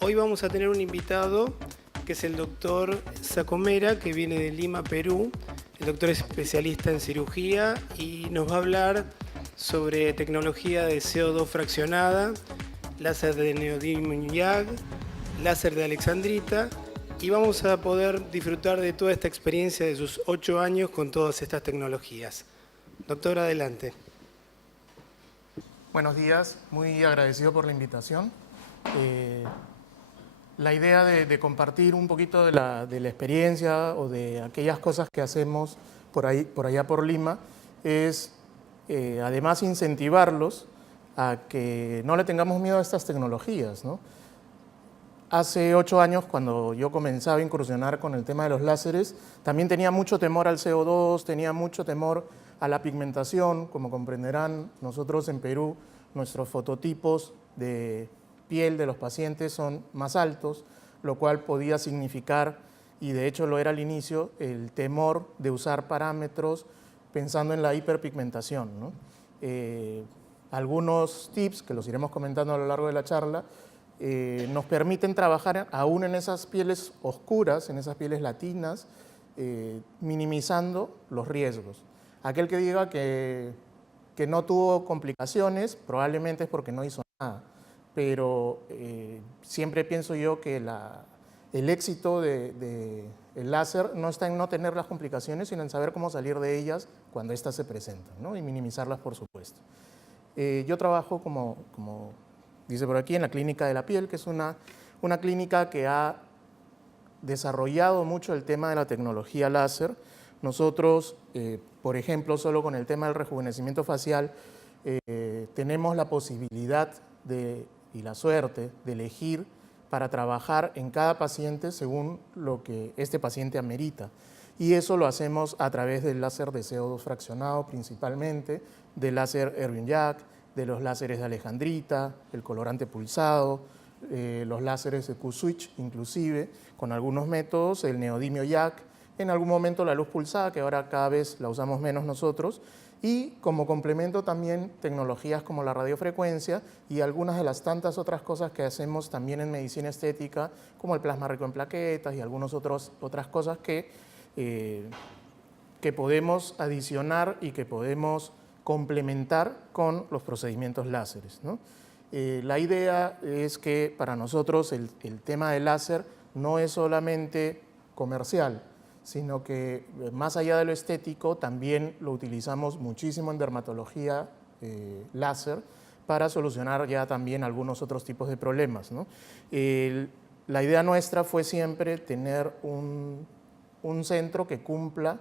Hoy vamos a tener un invitado que es el doctor Sacomera, que viene de Lima, Perú. El doctor es especialista en cirugía y nos va a hablar sobre tecnología de CO2 fraccionada, láser de neodymium YAG, láser de alexandrita, y vamos a poder disfrutar de toda esta experiencia de sus 8 años con todas estas tecnologías. Doctor, adelante. Buenos días, muy agradecido por la invitación. La idea de compartir un poquito de la experiencia o de aquellas cosas que hacemos por allá por Lima es además incentivarlos a que no le tengamos miedo a estas tecnologías, ¿no? Hace 8 años, cuando yo comenzaba a incursionar con el tema de los láseres, también tenía mucho temor al CO2, tenía mucho temor a la pigmentación. Como comprenderán, nosotros en Perú, nuestros fototipos de piel de los pacientes son más altos, lo cual podía significar, y de hecho lo era al inicio, el temor de usar parámetros pensando en la hiperpigmentación, ¿no? Algunos tips, que los iremos comentando a lo largo de la charla, nos permiten trabajar aún en esas pieles oscuras, en esas pieles latinas, minimizando los riesgos. Aquel que diga que no tuvo complicaciones, probablemente es porque no hizo nada, pero siempre pienso yo que el éxito del láser no está en no tener las complicaciones, sino en saber cómo salir de ellas cuando éstas se presentan, ¿no? Y minimizarlas, por supuesto. Yo trabajo, como dice por aquí, en la Clínica de la Piel, que es una clínica que ha desarrollado mucho el tema de la tecnología láser. Nosotros, por ejemplo, solo con el tema del rejuvenecimiento facial, tenemos la posibilidad y la suerte de elegir para trabajar en cada paciente según lo que este paciente amerita. Y eso lo hacemos a través del láser de CO2 fraccionado principalmente, del láser Erwin-Jack, de los láseres de alejandrita, el colorante pulsado, los láseres de Q-switch inclusive, con algunos métodos, el neodimio YAG, en algún momento la luz pulsada, que ahora cada vez la usamos menos nosotros, y como complemento también tecnologías como la radiofrecuencia y algunas de las tantas otras cosas que hacemos también en medicina estética, como el plasma rico en plaquetas y algunas otras cosas que podemos adicionar y que podemos complementar con los procedimientos láseres, ¿no? La idea es que para nosotros el tema del láser no es solamente comercial, sino que más allá de lo estético también lo utilizamos muchísimo en dermatología láser para solucionar ya también algunos otros tipos de problemas, ¿no? La idea nuestra fue siempre tener un centro que cumpla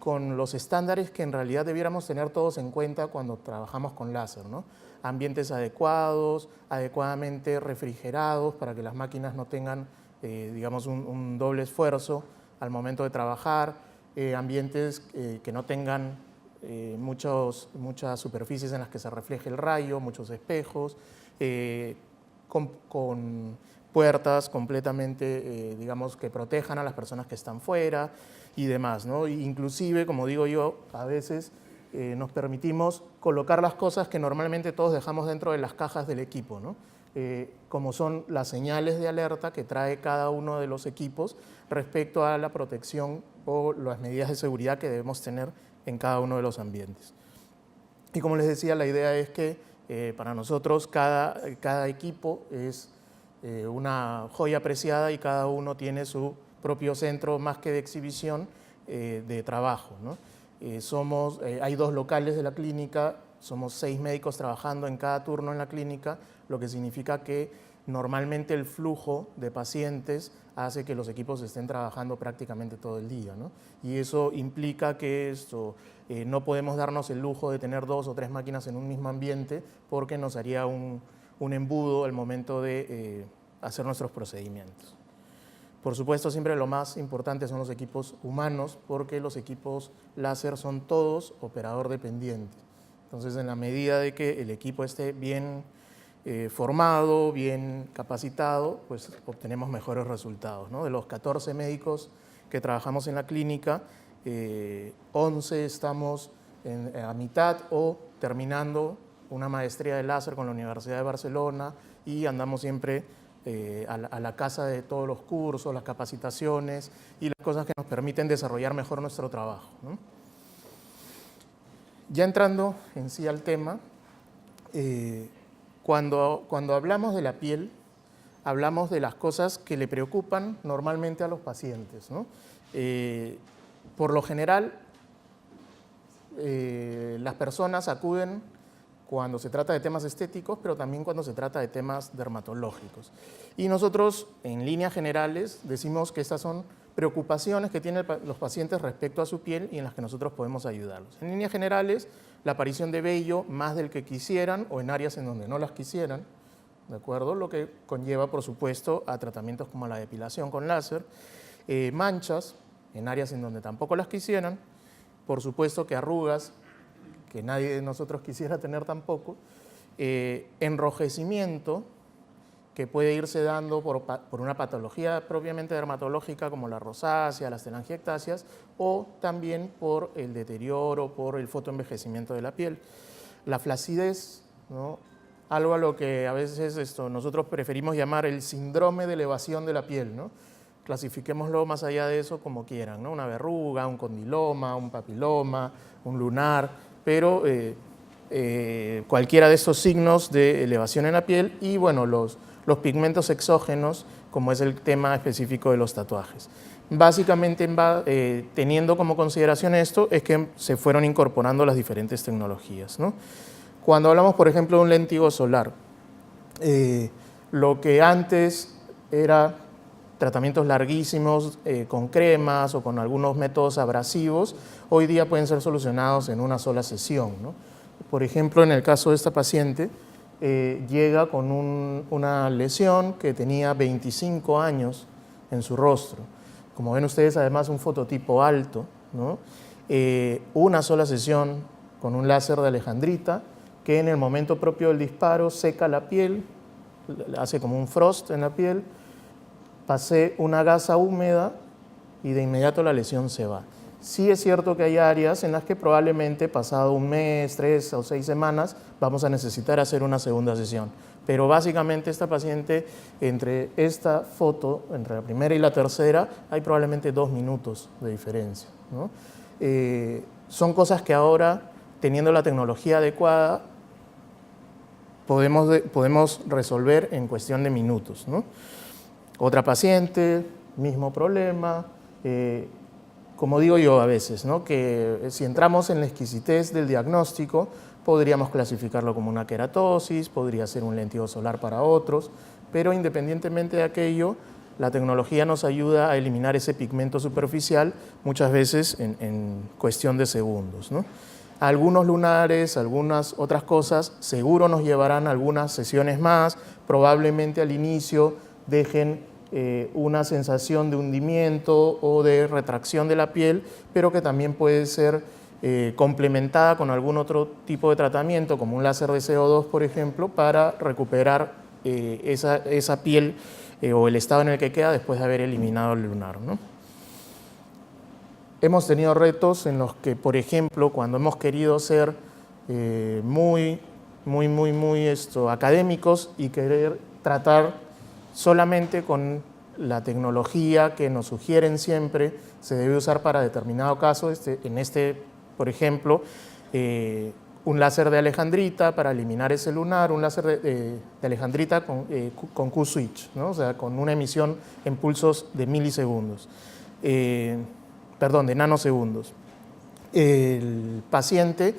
con los estándares que en realidad debiéramos tener todos en cuenta cuando trabajamos con láser, ¿no? Ambientes adecuados, adecuadamente refrigerados para que las máquinas no tengan, digamos, un doble esfuerzo al momento de trabajar, ambientes que no tengan muchas superficies en las que se refleje el rayo, muchos espejos, con puertas completamente, digamos, que protejan a las personas que están fuera y demás, ¿no? Inclusive, como digo yo, a veces nos permitimos colocar las cosas que normalmente todos dejamos dentro de las cajas del equipo, ¿no? Como son las señales de alerta que trae cada uno de los equipos respecto a la protección o las medidas de seguridad que debemos tener en cada uno de los ambientes. Y como les decía, la idea es que para nosotros cada equipo es una joya preciada y cada uno tiene su propio centro más que de exhibición de trabajo, ¿no? Hay 2 locales de la clínica, somos 6 médicos trabajando en cada turno en la clínica, lo que significa que normalmente el flujo de pacientes hace que los equipos estén trabajando prácticamente todo el día, ¿no? Y eso implica que no podemos darnos el lujo de tener 2 o 3 máquinas en un mismo ambiente porque nos haría un embudo al momento de hacer nuestros procedimientos. Por supuesto, siempre lo más importante son los equipos humanos, porque los equipos láser son todos operador dependiente. Entonces, en la medida de que el equipo esté bien formado, bien capacitado, pues obtenemos mejores resultados, ¿no? De los 14 médicos que trabajamos en la clínica, 11 estamos a mitad o terminando una maestría de láser con la Universidad de Barcelona y andamos siempre a la casa de todos los cursos, las capacitaciones y las cosas que nos permiten desarrollar mejor nuestro trabajo, ¿no? Ya entrando en sí al tema, cuando hablamos de la piel, hablamos de las cosas que le preocupan normalmente a los pacientes, ¿no? Por lo general, las personas acuden cuando se trata de temas estéticos, pero también cuando se trata de temas dermatológicos. Y nosotros, en líneas generales, decimos que estas son preocupaciones que tienen los pacientes respecto a su piel y en las que nosotros podemos ayudarlos. En líneas generales, la aparición de vello más del que quisieran o en áreas en donde no las quisieran, ¿de acuerdo? Lo que conlleva, por supuesto, a tratamientos como la depilación con láser, manchas en áreas en donde tampoco las quisieran, por supuesto que arrugas, que nadie de nosotros quisiera tener tampoco, enrojecimiento, que puede irse dando por una patología propiamente dermatológica como la rosácea, las telangiectasias, o también por el deterioro, por el fotoenvejecimiento de la piel. La flacidez, ¿no? Algo a lo que a veces nosotros preferimos llamar el síndrome de elevación de la piel, ¿no? Clasifiquémoslo más allá de eso como quieran, ¿no? Una verruga, un condiloma, un papiloma, un lunar, pero cualquiera de estos signos de elevación en la piel y, bueno, los pigmentos exógenos, como es el tema específico de los tatuajes. Básicamente, teniendo como consideración esto, es que se fueron incorporando las diferentes tecnologías, ¿no? Cuando hablamos, por ejemplo, de un léntigo solar, lo que antes era tratamientos larguísimos con cremas o con algunos métodos abrasivos, hoy día pueden ser solucionados en una sola sesión, ¿no? Por ejemplo, en el caso de esta paciente, llega con una lesión que tenía 25 años en su rostro. Como ven ustedes, además, un fototipo alto, ¿no? Una sola sesión con un láser de alejandrita que en el momento propio del disparo seca la piel, hace como un frost en la piel, pasé una gasa húmeda y de inmediato la lesión se va. Sí es cierto que hay áreas en las que probablemente pasado un mes, 3 o 6 semanas, vamos a necesitar hacer una segunda sesión. Pero básicamente esta paciente, entre esta foto, entre la primera y la tercera, hay probablemente 2 minutos de diferencia, ¿no? Son cosas que ahora, teniendo la tecnología adecuada, podemos resolver en cuestión de minutos, ¿no? Otra paciente, mismo problema. Como digo yo a veces, ¿no? Que si entramos en la exquisitez del diagnóstico, podríamos clasificarlo como una queratosis, podría ser un léntigo solar para otros, pero independientemente de aquello, la tecnología nos ayuda a eliminar ese pigmento superficial, muchas veces en cuestión de segundos, ¿no? Algunos lunares, algunas otras cosas, seguro nos llevarán algunas sesiones más, probablemente al inicio dejen una sensación de hundimiento o de retracción de la piel, pero que también puede ser complementada con algún otro tipo de tratamiento, como un láser de CO2, por ejemplo, para recuperar esa piel o el estado en el que queda después de haber eliminado el lunar, ¿no? Hemos tenido retos en los que, por ejemplo, cuando hemos querido ser muy académicos y querer tratar solamente con la tecnología que nos sugieren siempre se debe usar para determinado caso, por ejemplo, un láser de alejandrita para eliminar ese lunar, un láser de alejandrita con Q-switch, ¿no? O sea, con una emisión en pulsos de milisegundos, de nanosegundos. El paciente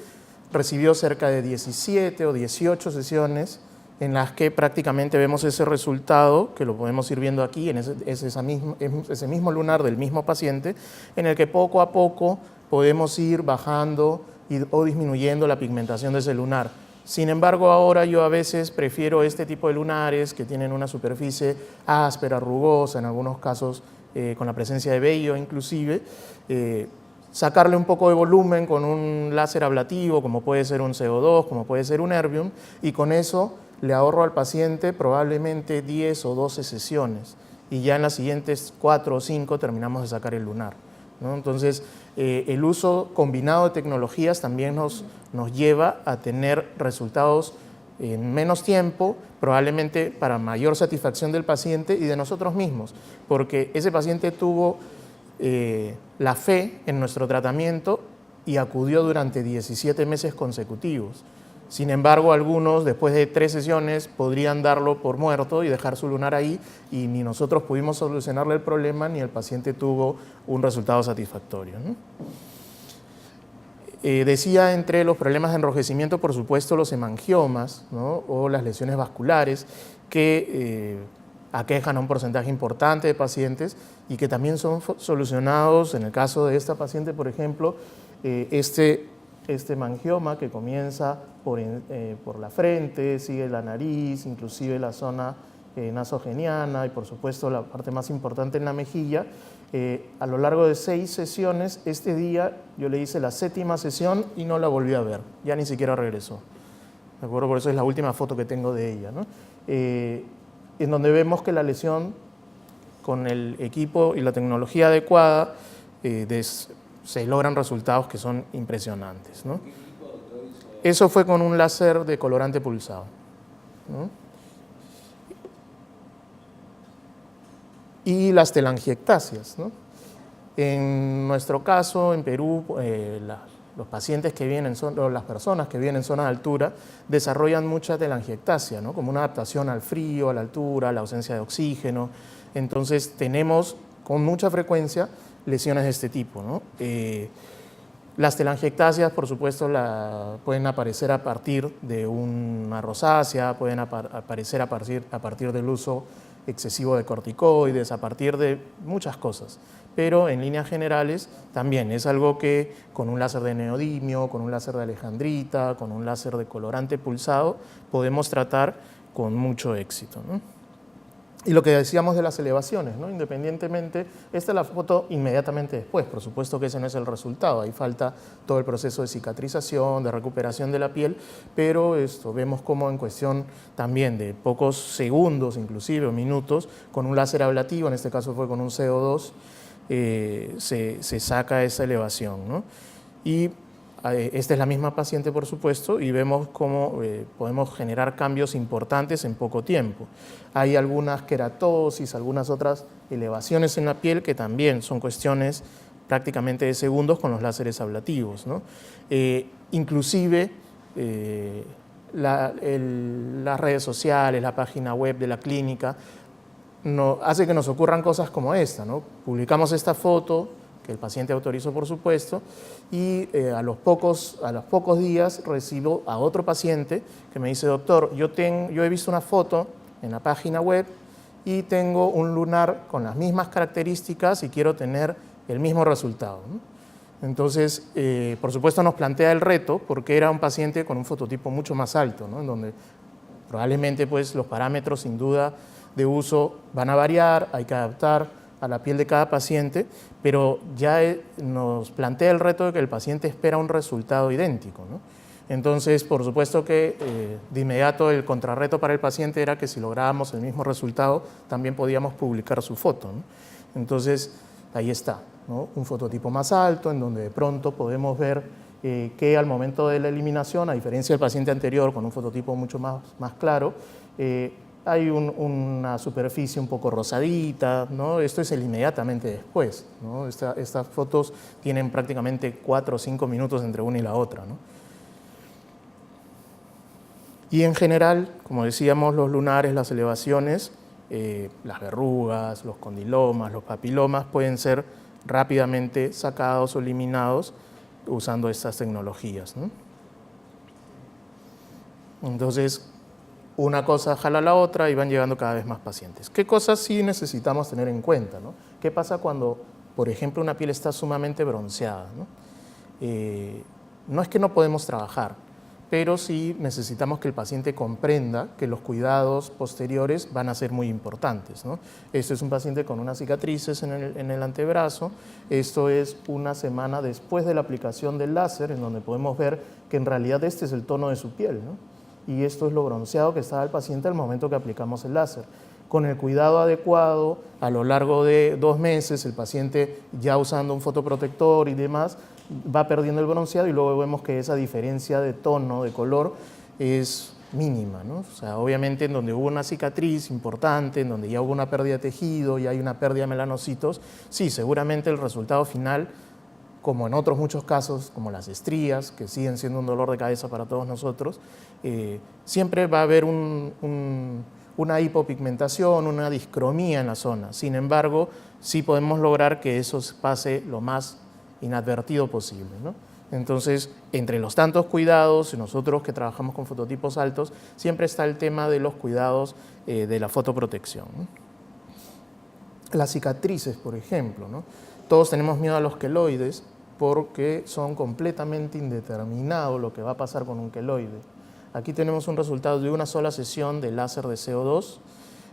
recibió cerca de 17 o 18 sesiones en las que prácticamente vemos ese resultado, que lo podemos ir viendo aquí, ese mismo lunar del mismo paciente, en el que poco a poco podemos ir bajando o disminuyendo la pigmentación de ese lunar. Sin embargo, ahora yo a veces prefiero este tipo de lunares que tienen una superficie áspera, rugosa, en algunos casos con la presencia de vello inclusive, sacarle un poco de volumen con un láser ablativo, como puede ser un CO2, como puede ser un erbium, y con eso le ahorro al paciente probablemente 10 o 12 sesiones y ya en las siguientes 4 o 5 terminamos de sacar el lunar, ¿no? Entonces, el uso combinado de tecnologías también nos lleva a tener resultados en menos tiempo, probablemente para mayor satisfacción del paciente y de nosotros mismos, porque ese paciente tuvo la fe en nuestro tratamiento y acudió durante 17 meses consecutivos. Sin embargo, algunos después de 3 sesiones podrían darlo por muerto y dejar su lunar ahí, y ni nosotros pudimos solucionarle el problema ni el paciente tuvo un resultado satisfactorio, ¿no? Decía, entre los problemas de enrojecimiento, por supuesto, los hemangiomas, ¿no? O las lesiones vasculares, que aquejan a un porcentaje importante de pacientes y que también son solucionados. En el caso de esta paciente, por ejemplo, este hemangioma que comienza por la frente, sigue la nariz, inclusive la zona nasogeniana y, por supuesto, la parte más importante en la mejilla. A lo largo de 6 sesiones, este día yo le hice la 7ª sesión y no la volví a ver, ya ni siquiera regresó. ¿De acuerdo? Por eso es la última foto que tengo de ella, ¿no? En donde vemos que la lesión, con el equipo y la tecnología adecuada, se logran resultados que son impresionantes, ¿no? Eso fue con un láser de colorante pulsado, ¿no? Y las telangiectasias, ¿no? En nuestro caso, en Perú, los pacientes que vienen, o las personas que vienen en zona de altura, desarrollan mucha telangiectasia, ¿no? Como una adaptación al frío, a la altura, a la ausencia de oxígeno. Entonces tenemos con mucha frecuencia lesiones de este tipo, ¿no? Las telangiectasias, por supuesto, pueden aparecer a partir de una rosácea, pueden aparecer a partir del uso excesivo de corticoides, a partir de muchas cosas. Pero en líneas generales también es algo que con un láser de neodimio, con un láser de alejandrita, con un láser de colorante pulsado podemos tratar con mucho éxito, ¿no? Y lo que decíamos de las elevaciones, ¿no? Independientemente, esta es la foto inmediatamente después, por supuesto que ese no es el resultado, ahí falta todo el proceso de cicatrización, de recuperación de la piel, pero vemos como en cuestión también de pocos segundos, inclusive, o minutos, con un láser ablativo, en este caso fue con un CO2, se saca esa elevación, ¿no? Y esta es la misma paciente, por supuesto, y vemos cómo podemos generar cambios importantes en poco tiempo. Hay algunas queratosis, algunas otras elevaciones en la piel que también son cuestiones prácticamente de segundos con los láseres ablativos, ¿no? Inclusive las redes sociales, la página web de la clínica, hace que nos ocurran cosas como esta, ¿no? Publicamos esta foto, que el paciente autorizó, por supuesto, y a los pocos días recibo a otro paciente que me dice: doctor, yo he visto una foto en la página web y tengo un lunar con las mismas características y quiero tener el mismo resultado, ¿no? Entonces, por supuesto, nos plantea el reto, porque era un paciente con un fototipo mucho más alto, ¿no? En donde probablemente, pues, los parámetros sin duda de uso van a variar, hay que adaptar a la piel de cada paciente, pero ya nos plantea el reto de que el paciente espera un resultado idéntico, ¿no? Entonces, por supuesto que de inmediato el contrarreto para el paciente era que si lográbamos el mismo resultado, también podíamos publicar su foto, ¿no? Entonces, ahí está, ¿no? Un fototipo más alto, en donde de pronto podemos ver que al momento de la eliminación, a diferencia del paciente anterior con un fototipo mucho más claro, hay una superficie un poco rosadita, ¿no? Esto es el inmediatamente después, ¿no? Estas fotos tienen prácticamente 4 o 5 minutos entre una y la otra, ¿no? Y en general, como decíamos, los lunares, las elevaciones, las verrugas, los condilomas, los papilomas pueden ser rápidamente sacados o eliminados usando estas tecnologías, ¿no? Entonces, una cosa jala a la otra y van llegando cada vez más pacientes. ¿Qué cosas sí necesitamos tener en cuenta, ¿no? ¿Qué pasa cuando, por ejemplo, una piel está sumamente bronceada, ¿no? No es que no podemos trabajar, pero sí necesitamos que el paciente comprenda que los cuidados posteriores van a ser muy importantes, ¿no? Esto es un paciente con unas cicatrices en el antebrazo. Esto es una semana después de la aplicación del láser, en donde podemos ver que en realidad este es el tono de su piel, ¿no? Y esto es lo bronceado que estaba el paciente al momento que aplicamos el láser. Con el cuidado adecuado, a lo largo de 2 meses, el paciente ya usando un fotoprotector y demás, va perdiendo el bronceado y luego vemos que esa diferencia de tono, de color, es mínima, ¿no? O sea, obviamente en donde hubo una cicatriz importante, en donde ya hubo una pérdida de tejido, ya hay una pérdida de melanocitos, sí, seguramente el resultado final, como en otros muchos casos, como las estrías, que siguen siendo un dolor de cabeza para todos nosotros, siempre va a haber una hipopigmentación, una discromía en la zona. Sin embargo, sí podemos lograr que eso pase lo más inadvertido posible, ¿no? Entonces, entre los tantos cuidados, nosotros que trabajamos con fototipos altos, siempre está el tema de los cuidados de la fotoprotección, ¿no? Las cicatrices, por ejemplo, ¿no? Todos tenemos miedo a los queloides porque son completamente indeterminados lo que va a pasar con un queloide. Aquí tenemos un resultado de una sola sesión de láser de CO2,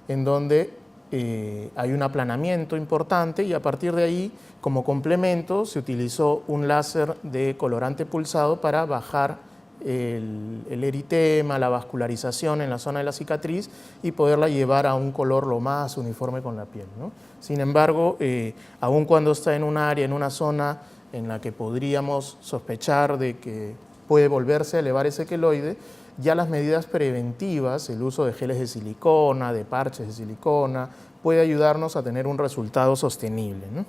en donde hay un aplanamiento importante y a partir de ahí, como complemento, se utilizó un láser de colorante pulsado para bajar el eritema, la vascularización en la zona de la cicatriz y poderla llevar a un color lo más uniforme con la piel, ¿no? Sin embargo, aun cuando está en un área, en una zona en la que podríamos sospechar de que puede volverse a elevar ese queloide, ya las medidas preventivas, el uso de geles de silicona, de parches de silicona, puede ayudarnos a tener un resultado sostenible, ¿no?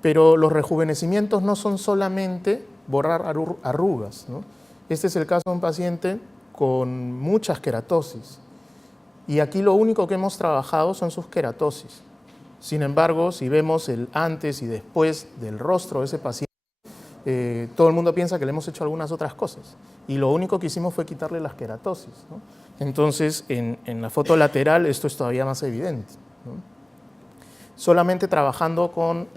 Pero los rejuvenecimientos no son solamente borrar arrugas, ¿no? Este es el caso de un paciente con muchas queratosis. Y aquí lo único que hemos trabajado son sus queratosis. Sin embargo, si vemos el antes y después del rostro de ese paciente, todo el mundo piensa que le hemos hecho algunas otras cosas. Y lo único que hicimos fue quitarle las queratosis, ¿no? Entonces, en la foto lateral esto es todavía más evidente, ¿no? Solamente trabajando con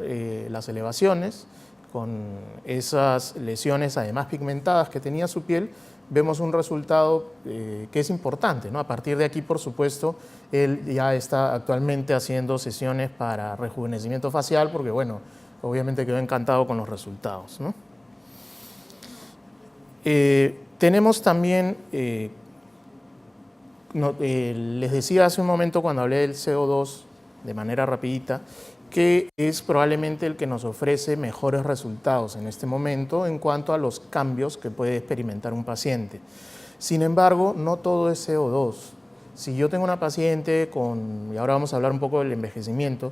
las elevaciones, con esas lesiones además pigmentadas que tenía su piel, vemos un resultado que es importante, ¿no? A partir de aquí, por supuesto, él ya está actualmente haciendo sesiones para rejuvenecimiento facial porque, bueno, obviamente quedó encantado con los resultados, ¿no? Tenemos también, les decía hace un momento cuando hablé del CO2 de manera rapidita, que es probablemente el que nos ofrece mejores resultados en este momento en cuanto a los cambios que puede experimentar un paciente. Sin embargo, no todo es CO2. Si yo tengo una paciente con, y ahora vamos a hablar un poco del envejecimiento,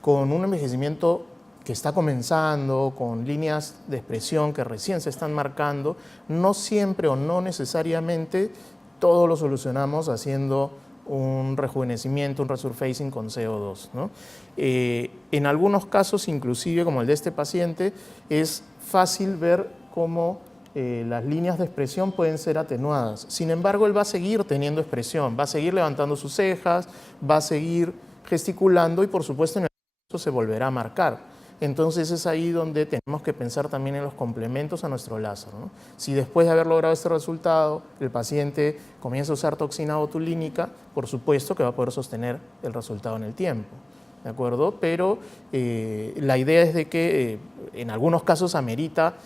con un envejecimiento que está comenzando, con líneas de expresión que recién se están marcando, no siempre o no necesariamente todo lo solucionamos haciendo un rejuvenecimiento, un resurfacing con CO2, ¿no? En algunos casos, inclusive como el de este paciente, es fácil ver cómo las líneas de expresión pueden ser atenuadas. Sin embargo, él va a seguir teniendo expresión, va a seguir levantando sus cejas, va a seguir gesticulando y por supuesto en el caso se volverá a marcar. Entonces es ahí donde tenemos que pensar también en los complementos a nuestro láser, ¿no? Si después de haber logrado este resultado el paciente comienza a usar toxina botulínica, por supuesto que va a poder sostener el resultado en el tiempo, ¿de acuerdo? Pero la idea es de que en algunos casos amerita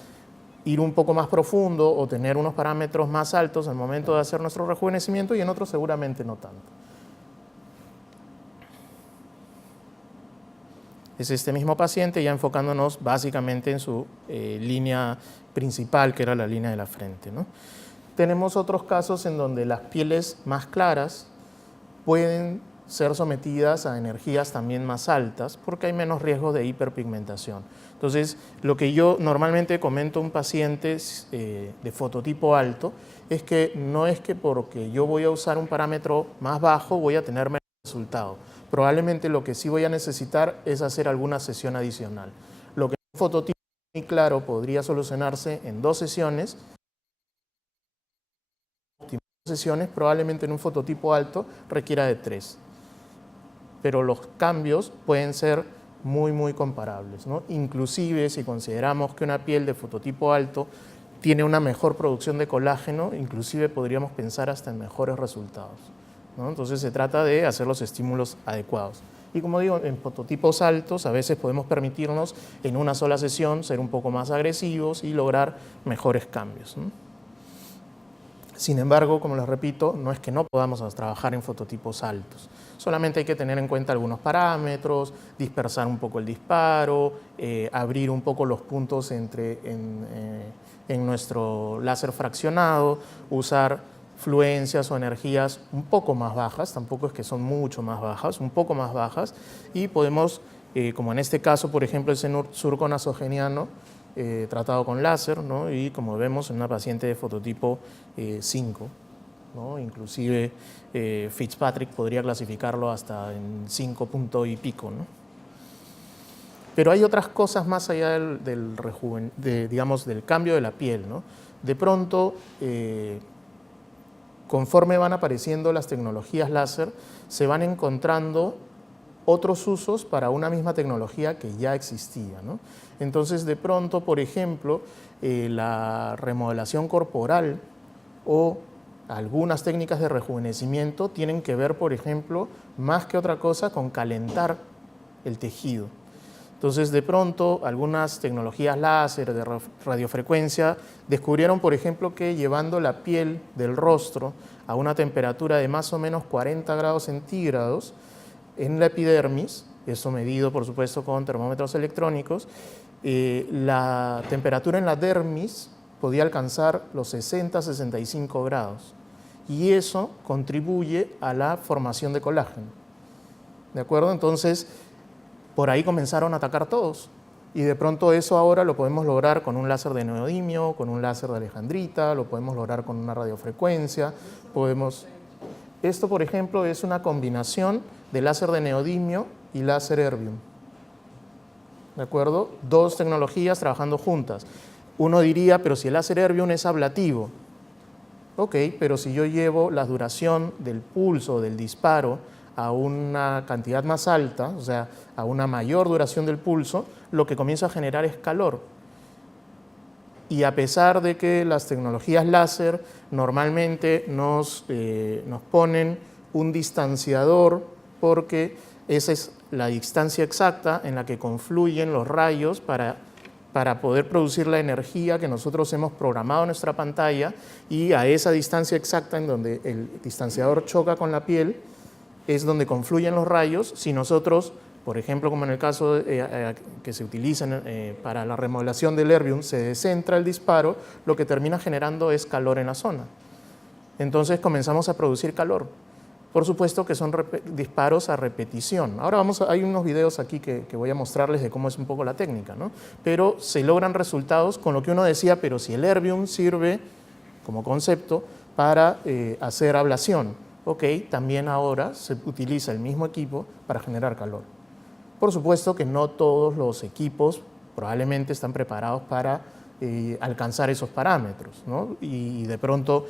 ir un poco más profundo o tener unos parámetros más altos al momento de hacer nuestro rejuvenecimiento y en otros seguramente no tanto. Es este mismo paciente ya enfocándonos básicamente en su línea principal, que era la línea de la frente, ¿no? Tenemos otros casos en donde las pieles más claras pueden ser sometidas a energías también más altas porque hay menos riesgo de hiperpigmentación. Entonces, lo que yo normalmente comento a un paciente de fototipo alto es que no es que porque yo voy a usar un parámetro más bajo voy a tener menos resultado. Probablemente lo que sí voy a necesitar es hacer alguna sesión adicional. Lo que en un fototipo muy claro podría solucionarse en 2 sesiones, probablemente en un fototipo alto requiera de 3. Pero los cambios pueden ser muy comparables, ¿no? Inclusive si consideramos que una piel de fototipo alto tiene una mejor producción de colágeno, inclusive podríamos pensar hasta en mejores resultados, ¿no? Entonces se trata de hacer los estímulos adecuados. Y como digo, en fototipos altos a veces podemos permitirnos en una sola sesión ser un poco más agresivos y lograr mejores cambios, ¿no? Sin embargo, como les repito, no es que no podamos trabajar en fototipos altos. Solamente hay que tener en cuenta algunos parámetros, dispersar un poco el disparo, abrir un poco los puntos en nuestro láser fraccionado, usar fluencias o energías un poco más bajas, tampoco es que son mucho más bajas, un poco más bajas, y podemos, como en este caso, por ejemplo, el surco nasogeniano tratado con láser, ¿no? Y como vemos en una paciente de fototipo 5, ¿no? Inclusive Fitzpatrick podría clasificarlo hasta en 5 punto y pico, ¿no? Pero hay otras cosas más allá digamos, del cambio de la piel, ¿no? De pronto, conforme van apareciendo las tecnologías láser, se van encontrando otros usos para una misma tecnología que ya existía, ¿no? Entonces, de pronto, por ejemplo, la remodelación corporal o algunas técnicas de rejuvenecimiento tienen que ver, por ejemplo, más que otra cosa, con calentar el tejido. Entonces, de pronto, algunas tecnologías láser de radiofrecuencia descubrieron, por ejemplo, que llevando la piel del rostro a una temperatura de más o menos 40 grados centígrados en la epidermis, eso medido, por supuesto, con termómetros electrónicos, la temperatura en la dermis podía alcanzar los 60-65 grados. Y eso contribuye a la formación de colágeno. ¿De acuerdo? Entonces, por ahí comenzaron a atacar todos. Y de pronto eso ahora lo podemos lograr con un láser de neodimio, con un láser de alejandrita, lo podemos lograr con una radiofrecuencia. Esto, por ejemplo, es una combinación de láser de neodimio y láser erbium. ¿De acuerdo? Dos tecnologías trabajando juntas. Uno diría, pero si el láser erbium es ablativo. Ok, pero si yo llevo la duración del pulso, del disparo, a una cantidad más alta, o sea, a una mayor duración del pulso, lo que comienza a generar es calor. Y a pesar de que las tecnologías láser normalmente nos ponen un distanciador, porque esa es la distancia exacta en la que confluyen los rayos para poder producir la energía que nosotros hemos programado en nuestra pantalla, y a esa distancia exacta en donde el distanciador choca con la piel es donde confluyen los rayos. Si nosotros, por ejemplo, como en el caso que se utiliza para la remodelación del erbium, se descentra el disparo, lo que termina generando es calor en la zona. Entonces comenzamos a producir calor. Por supuesto que son disparos a repetición. Ahora hay unos videos aquí que voy a mostrarles de cómo es un poco la técnica, ¿no? Pero se logran resultados con lo que uno decía, pero si el erbium sirve como concepto para hacer ablación, ok, también ahora se utiliza el mismo equipo para generar calor. Por supuesto que no todos los equipos probablemente están preparados para alcanzar esos parámetros, ¿no? Y de pronto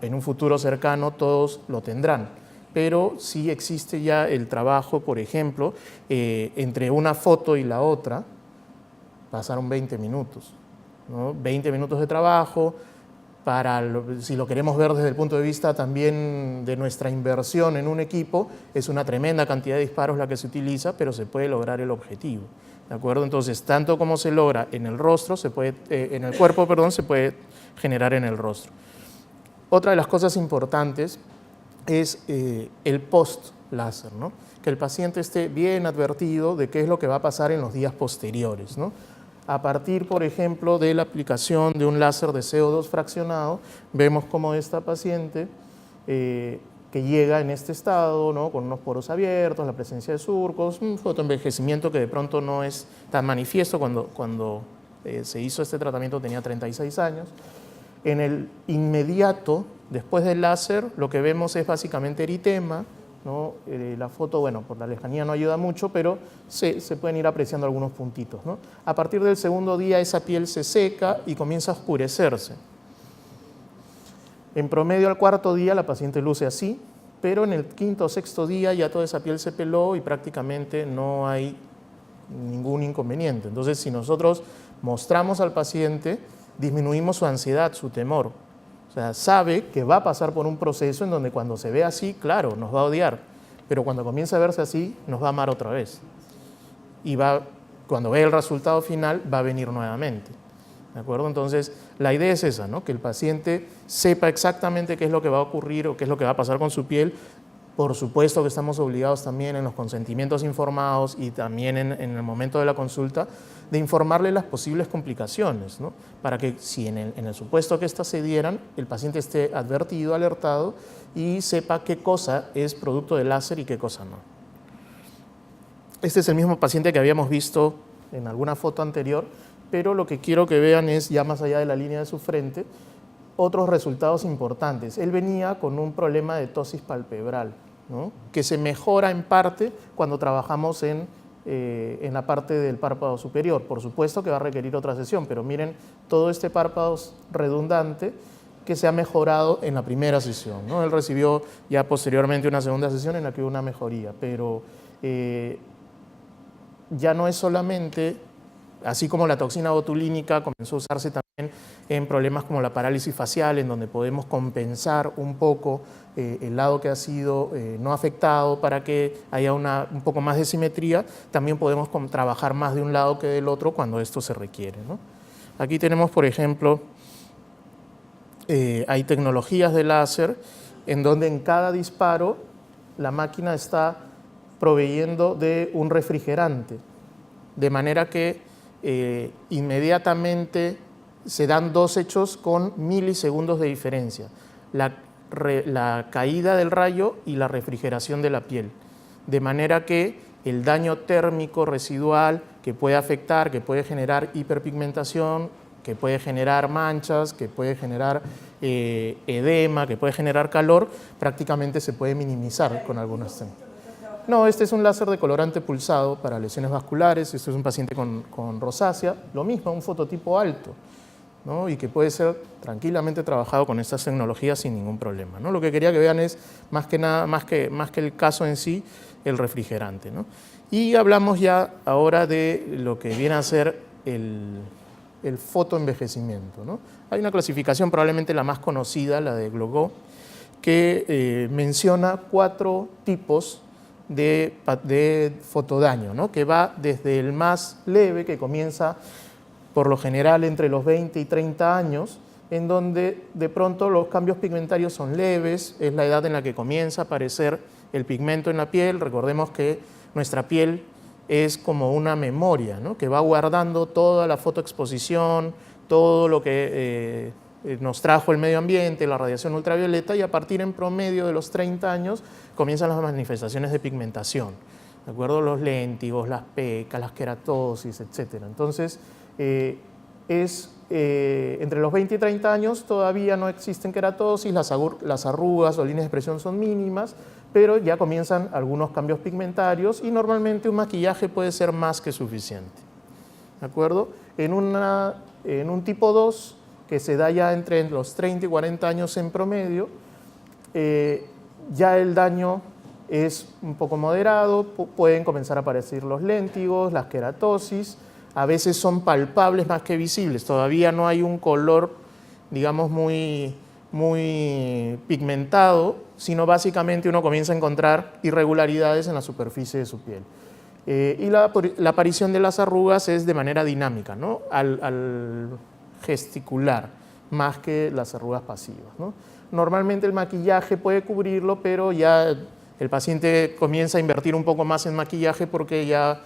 en un futuro cercano todos lo tendrán. Pero sí existe ya el trabajo, por ejemplo, entre una foto y la otra pasaron 20 minutos, ¿no? 20 minutos de trabajo. Si lo queremos ver desde el punto de vista también de nuestra inversión en un equipo, es una tremenda cantidad de disparos la que se utiliza, pero se puede lograr el objetivo. ¿De acuerdo? Entonces, tanto como se logra en el rostro, en el cuerpo, perdón, se puede generar en el rostro. Otra de las cosas importantes es el post-láser, ¿no? Que el paciente esté bien advertido de qué es lo que va a pasar en los días posteriores, ¿no? A partir, por ejemplo, de la aplicación de un láser de CO2 fraccionado, vemos cómo esta paciente que llega en este estado, ¿no? Con unos poros abiertos, la presencia de surcos, un fotoenvejecimiento que de pronto no es tan manifiesto. Cuando se hizo este tratamiento tenía 36 años. En el inmediato, después del láser, lo que vemos es básicamente eritema, ¿no? La foto, bueno, por la lejanía no ayuda mucho, pero se pueden ir apreciando algunos puntitos, ¿no? A partir del segundo día esa piel se seca y comienza a oscurecerse. En promedio al cuarto día la paciente luce así, pero en el quinto o sexto día ya toda esa piel se peló y prácticamente no hay ningún inconveniente. Entonces, si nosotros mostramos al paciente, disminuimos su ansiedad, su temor. O sea, sabe que va a pasar por un proceso en donde cuando se ve así, claro, nos va a odiar, pero cuando comienza a verse así, nos va a amar otra vez. Y cuando ve el resultado final, va a venir nuevamente. ¿De acuerdo? Entonces, la idea es esa, ¿no? Que el paciente sepa exactamente qué es lo que va a ocurrir o qué es lo que va a pasar con su piel Por supuesto que estamos obligados también en los consentimientos informados y también en el momento de la consulta de informarle las posibles complicaciones, ¿no? Para que si en el supuesto que éstas se dieran, el paciente esté advertido, alertado y sepa qué cosa es producto del láser y qué cosa no. Este es el mismo paciente que habíamos visto en alguna foto anterior, pero lo que quiero que vean es, ya más allá de la línea de su frente, otros resultados importantes. Él venía con un problema de ptosis palpebral, ¿no? Que se mejora en parte cuando trabajamos en la parte del párpado superior. Por supuesto que va a requerir otra sesión, pero miren todo este párpado redundante que se ha mejorado en la primera sesión, ¿no? Él recibió ya posteriormente una segunda sesión en la que hubo una mejoría, pero ya no es solamente, así como la toxina botulínica comenzó a usarse también en problemas como la parálisis facial, en donde podemos compensar un poco el lado que ha sido no afectado para que haya un poco más de simetría, también podemos trabajar más de un lado que del otro cuando esto se requiere, ¿no? Aquí tenemos, por ejemplo, hay tecnologías de láser en donde en cada disparo la máquina está proveyendo de un refrigerante, de manera que inmediatamente se dan dos hechos con milisegundos de diferencia, la caída del rayo y la refrigeración de la piel, de manera que el daño térmico residual que puede afectar, que puede generar hiperpigmentación, que puede generar manchas, que puede generar edema, que puede generar calor, prácticamente se puede minimizar con algunas técnicas. No, este es un láser de colorante pulsado para lesiones vasculares. Este es un paciente con rosácea, lo mismo, un fototipo alto, ¿no? Y que puede ser tranquilamente trabajado con estas tecnologías sin ningún problema, ¿no? Lo que quería que vean es, más que el caso en sí, el refrigerante, ¿no? Y hablamos ya ahora de lo que viene a ser el fotoenvejecimiento, ¿no? Hay una clasificación, probablemente la más conocida, la de Glogau, que menciona 4 tipos de fotodaño, ¿no? Que va desde el más leve, que comienza por lo general entre los 20 y 30 años, en donde de pronto los cambios pigmentarios son leves, es la edad en la que comienza a aparecer el pigmento en la piel. Recordemos que nuestra piel es como una memoria, ¿no? Que va guardando toda la fotoexposición, todo lo que nos trajo el medio ambiente, la radiación ultravioleta, y a partir en promedio de los 30 años comienzan las manifestaciones de pigmentación, ¿de acuerdo? Los léntigos, las pecas, las queratosis, etc. Entonces, entre los 20 y 30 años todavía no existen queratosis, las arrugas o líneas de expresión son mínimas, pero ya comienzan algunos cambios pigmentarios y normalmente un maquillaje puede ser más que suficiente, ¿de acuerdo? En un tipo 2, que se da ya entre los 30 y 40 años en promedio, ya el daño es un poco moderado, pueden comenzar a aparecer los léntigos, las queratosis, a veces son palpables más que visibles, todavía no hay un color, digamos, muy pigmentado, sino básicamente uno comienza a encontrar irregularidades en la superficie de su piel. Y la aparición de las arrugas es de manera dinámica, ¿no? Al gesticular, más que las arrugas pasivas, ¿no? Normalmente el maquillaje puede cubrirlo, pero ya el paciente comienza a invertir un poco más en maquillaje porque ya,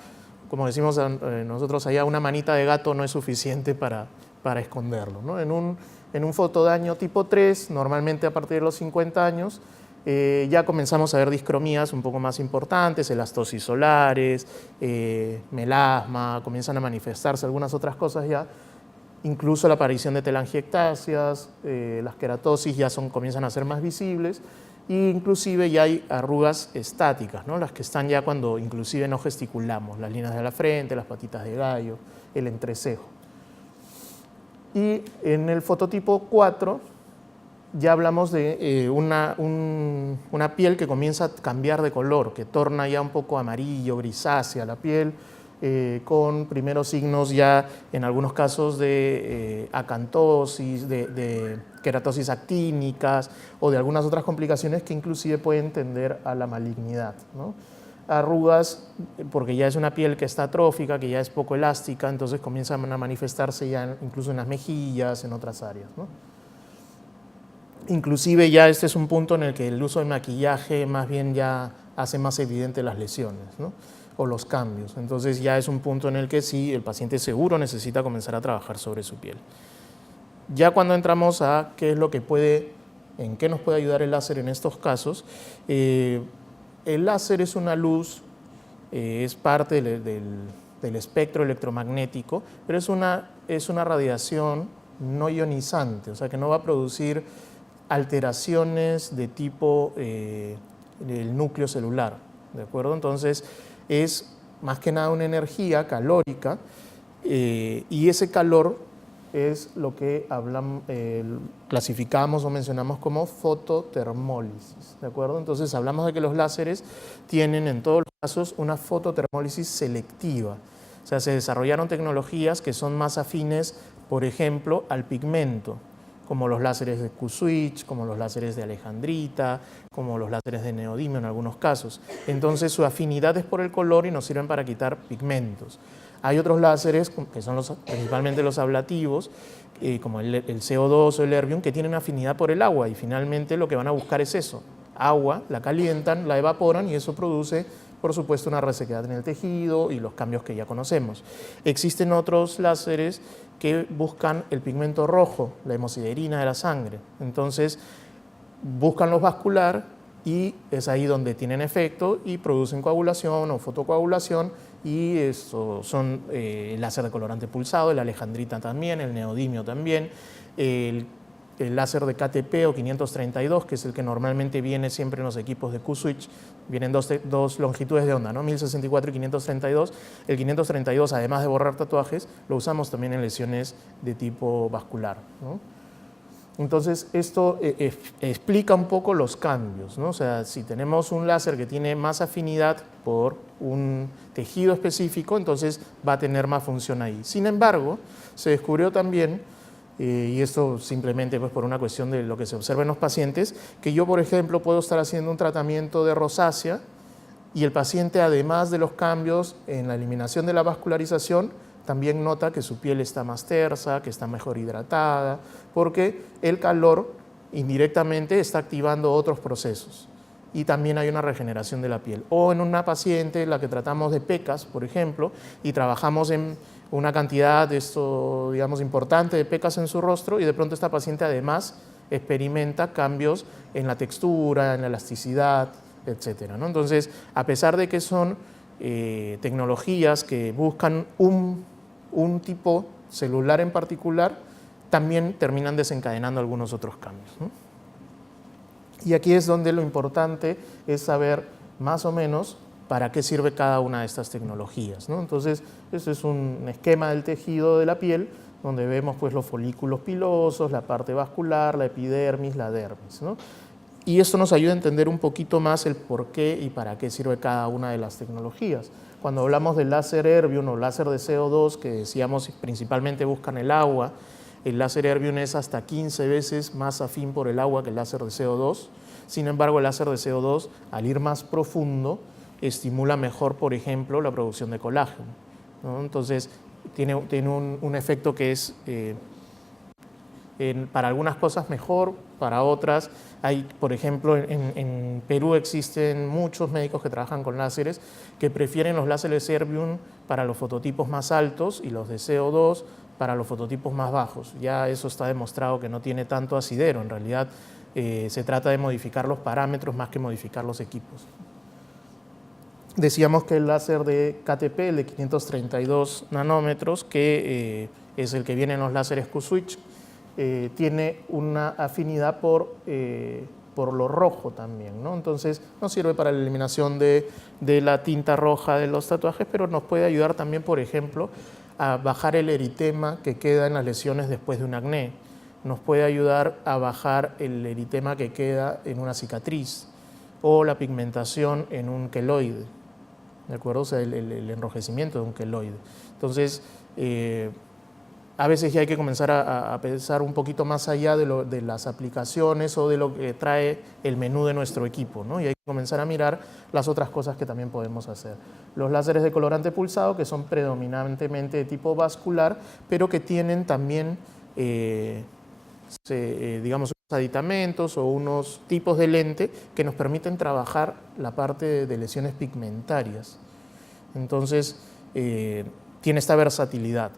como decimos nosotros allá, una manita de gato no es suficiente para esconderlo, ¿no? En un fotodaño tipo 3, normalmente a partir de los 50 años, ya comenzamos a ver discromías un poco más importantes, elastosis solares, melasma, comienzan a manifestarse algunas otras cosas ya, incluso la aparición de telangiectasias, las queratosis ya comienzan a ser más visibles, e inclusive ya hay arrugas estáticas, ¿no? Las que están ya cuando inclusive no gesticulamos, las líneas de la frente, las patitas de gallo, el entrecejo. Y en el fototipo 4 ya hablamos de una piel que comienza a cambiar de color, que torna ya un poco amarillo, grisácea la piel, con primeros signos ya en algunos casos de acantosis, de queratosis actínicas o de algunas otras complicaciones que inclusive pueden tender a la malignidad, ¿no? Arrugas, porque ya es una piel que está atrófica, que ya es poco elástica, entonces comienzan a manifestarse ya incluso en las mejillas, en otras áreas, ¿no? Inclusive ya este es un punto en el que el uso de maquillaje más bien ya hace más evidente las lesiones, ¿no? O los cambios. Entonces ya es un punto en el que sí, el paciente seguro necesita comenzar a trabajar sobre su piel. Ya cuando entramos a qué es lo que en qué nos puede ayudar el láser en estos casos, el láser es una luz, es parte del espectro electromagnético, pero es una radiación no ionizante, o sea que no va a producir alteraciones de tipo del núcleo celular, ¿de acuerdo? Entonces es más que nada una energía calórica y ese calor es lo que clasificamos o mencionamos como fototermólisis, ¿de acuerdo? Entonces hablamos de que los láseres tienen en todos los casos una fototermólisis selectiva, o sea, se desarrollaron tecnologías que son más afines, por ejemplo, al pigmento, como los láseres de Q-switch, como los láseres de alejandrita, como los láseres de neodimio en algunos casos. Entonces su afinidad es por el color y nos sirven para quitar pigmentos. Hay otros láseres, que son principalmente los ablativos, como el CO2 o el erbium, que tienen afinidad por el agua y finalmente lo que van a buscar es eso, agua, la calientan, la evaporan y eso produce, por supuesto, una resequedad en el tejido y los cambios que ya conocemos. Existen otros láseres que buscan el pigmento rojo, la hemosiderina de la sangre. Entonces, buscan lo vascular y es ahí donde tienen efecto y producen coagulación o fotocoagulación y eso son el láser de colorante pulsado, el alejandrita también, el neodimio también, el láser de KTP o 532, que es el que normalmente viene siempre en los equipos de Q-switch, vienen dos longitudes de onda, ¿no? 1064 y 532. El 532, además de borrar tatuajes, lo usamos también en lesiones de tipo vascular, ¿no? Entonces, esto explica un poco los cambios, ¿no? O sea, si tenemos un láser que tiene más afinidad por un tejido específico, entonces va a tener más función ahí. Sin embargo, se descubrió también, y esto simplemente pues, por una cuestión de lo que se observa en los pacientes, que yo, por ejemplo, puedo estar haciendo un tratamiento de rosácea y el paciente, además de los cambios en la eliminación de la vascularización, también nota que su piel está más tersa, que está mejor hidratada, porque el calor indirectamente está activando otros procesos y también hay una regeneración de la piel. O en una paciente, la que tratamos de pecas, por ejemplo, y trabajamos en una cantidad de esto, digamos, importante de pecas en su rostro y de pronto esta paciente además experimenta cambios en la textura, en la elasticidad, etcétera, ¿no? Entonces, a pesar de que son tecnologías que buscan un tipo celular en particular, también terminan desencadenando algunos otros cambios, ¿no? Y aquí es donde lo importante es saber más o menos para qué sirve cada una de estas tecnologías, ¿no? Entonces, este es un esquema del tejido de la piel donde vemos pues, los folículos pilosos, la parte vascular, la epidermis, la dermis, ¿no? Y esto nos ayuda a entender un poquito más el por qué y para qué sirve cada una de las tecnologías. Cuando hablamos del láser erbium o láser de CO2, que decíamos principalmente buscan el agua, el láser erbium es hasta 15 veces más afín por el agua que el láser de CO2. Sin embargo, el láser de CO2, al ir más profundo, estimula mejor, por ejemplo, la producción de colágeno, ¿no? Entonces, tiene un efecto que es, para algunas cosas mejor, para otras. Hay, por ejemplo, en Perú existen muchos médicos que trabajan con láseres que prefieren los láseres erbium para los fototipos más altos y los de CO2 para los fototipos más bajos. Ya eso está demostrado que no tiene tanto asidero. En realidad, se trata de modificar los parámetros más que modificar los equipos. Decíamos que el láser de KTP, el de 532 nanómetros, que es el que viene en los láseres Q-switch, tiene una afinidad por lo rojo también, ¿no? Entonces, nos sirve para la eliminación de la tinta roja de los tatuajes, pero nos puede ayudar también, por ejemplo, a bajar el eritema que queda en las lesiones después de un acné. Nos puede ayudar a bajar el eritema que queda en una cicatriz o la pigmentación en un queloide, ¿de acuerdo? O sea, el enrojecimiento de un queloide. Entonces, a veces ya hay que comenzar a pensar un poquito más allá de las aplicaciones o de lo que trae el menú de nuestro equipo, ¿no? Y hay que comenzar a mirar las otras cosas que también podemos hacer. Los láseres de colorante pulsado, que son predominantemente de tipo vascular, pero que tienen también digamos, unos aditamentos o unos tipos de lente que nos permiten trabajar la parte de lesiones pigmentarias. Entonces, tiene esta versatilidad.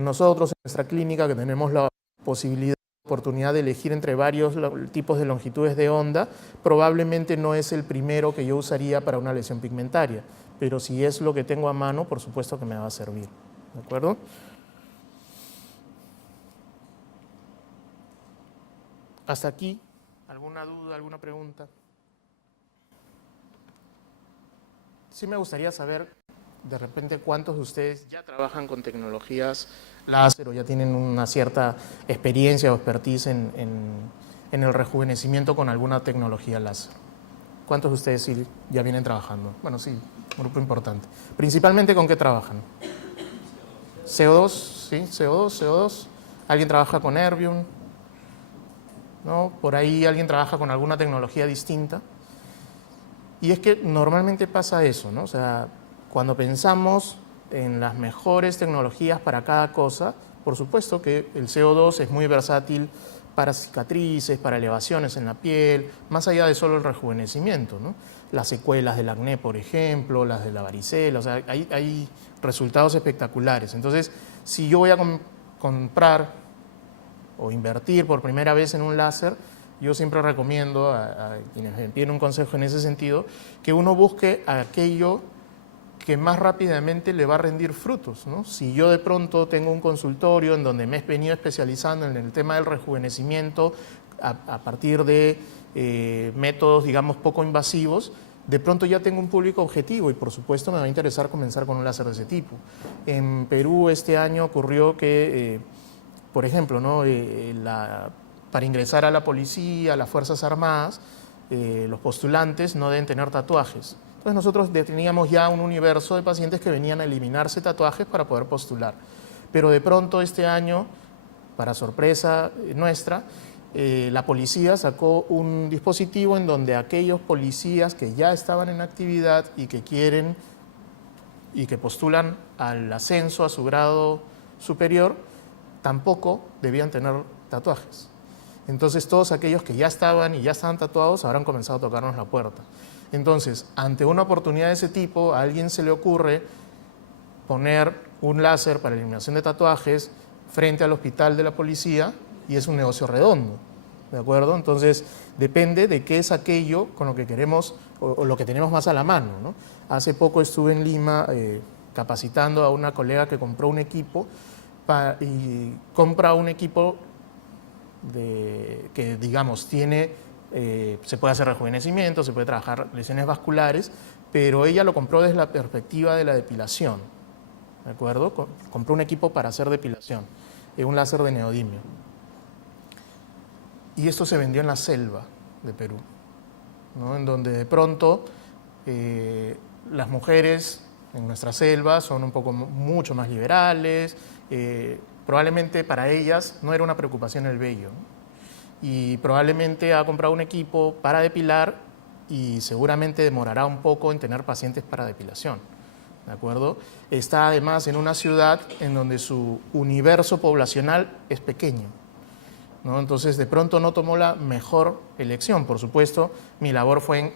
Nosotros en nuestra clínica, que tenemos la posibilidad, oportunidad de elegir entre varios tipos de longitudes de onda, probablemente no es el primero que yo usaría para una lesión pigmentaria, pero si es lo que tengo a mano, por supuesto que me va a servir. ¿De acuerdo? Hasta aquí, ¿alguna duda, alguna pregunta? Sí me gustaría saber, de repente, cuántos de ustedes ya trabajan con tecnologías láser o ya tienen una cierta experiencia o expertise en el rejuvenecimiento con alguna tecnología láser. ¿Cuántos de ustedes sí ya vienen trabajando? Bueno, sí, un grupo importante. ¿Principalmente con qué trabajan? CO2, sí, CO2. ¿Alguien trabaja con Erbium? ¿No? Por ahí alguien trabaja con alguna tecnología distinta. Y es que normalmente pasa eso, ¿no? O sea, cuando pensamos en las mejores tecnologías para cada cosa, por supuesto que el CO2 es muy versátil para cicatrices, para elevaciones en la piel, más allá de solo el rejuvenecimiento, ¿no? Las secuelas del acné, por ejemplo, las de la varicela, o sea, hay resultados espectaculares. Entonces, si yo voy a comprar o invertir por primera vez en un láser, yo siempre recomiendo a quienes me piden un consejo en ese sentido, que uno busque aquello que más rápidamente le va a rendir frutos, ¿no? Si yo de pronto tengo un consultorio en donde me he venido especializando en el tema del rejuvenecimiento a partir de métodos, digamos, poco invasivos, de pronto ya tengo un público objetivo y por supuesto me va a interesar comenzar con un láser de ese tipo. En Perú este año ocurrió que, por ejemplo, ¿no? Para ingresar a la policía, a las Fuerzas Armadas, los postulantes no deben tener tatuajes. Entonces nosotros teníamos ya un universo de pacientes que venían a eliminarse tatuajes para poder postular. Pero de pronto este año, para sorpresa nuestra, la policía sacó un dispositivo en donde aquellos policías que ya estaban en actividad y que quieren y que postulan al ascenso a su grado superior, tampoco debían tener tatuajes. Entonces todos aquellos que ya estaban tatuados habrán comenzado a tocarnos la puerta. Entonces, ante una oportunidad de ese tipo, a alguien se le ocurre poner un láser para eliminación de tatuajes frente al hospital de la policía y es un negocio redondo, ¿de acuerdo? Entonces, depende de qué es aquello con lo que queremos o lo que tenemos más a la mano, ¿no? Hace poco estuve en Lima capacitando a una colega que compró un equipo y compra un equipo que, digamos, se puede hacer rejuvenecimiento, se puede trabajar lesiones vasculares, pero ella lo compró desde la perspectiva de la depilación, ¿de acuerdo? Compró un equipo para hacer depilación, un láser de neodimio. Y esto se vendió en la selva de Perú, ¿no? En donde de pronto las mujeres en nuestra selva son mucho más liberales, probablemente para ellas no era una preocupación el vello, ¿no? Y probablemente ha comprado un equipo para depilar y seguramente demorará un poco en tener pacientes para depilación, ¿de acuerdo? Está además en una ciudad en donde su universo poblacional es pequeño, ¿no? Entonces de pronto no tomó la mejor elección. Por supuesto, mi labor fue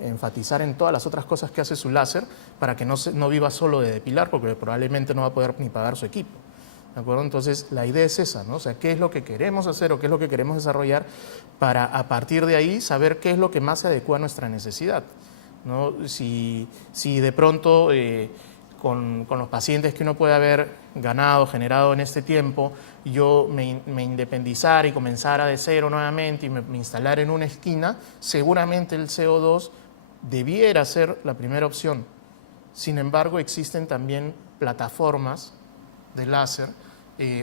enfatizar en todas las otras cosas que hace su láser para que no viva solo de depilar, porque probablemente no va a poder ni pagar su equipo. ¿De acuerdo? Entonces, la idea es esa, ¿no? O sea, qué es lo que queremos hacer o qué es lo que queremos desarrollar para, a partir de ahí, saber qué es lo que más se adecua a nuestra necesidad, ¿no? Si de pronto, con los pacientes que uno puede haber generado en este tiempo, yo me independizara y comenzara de cero nuevamente y me instalara en una esquina, seguramente el CO2 debiera ser la primera opción. Sin embargo, existen también plataformas de láser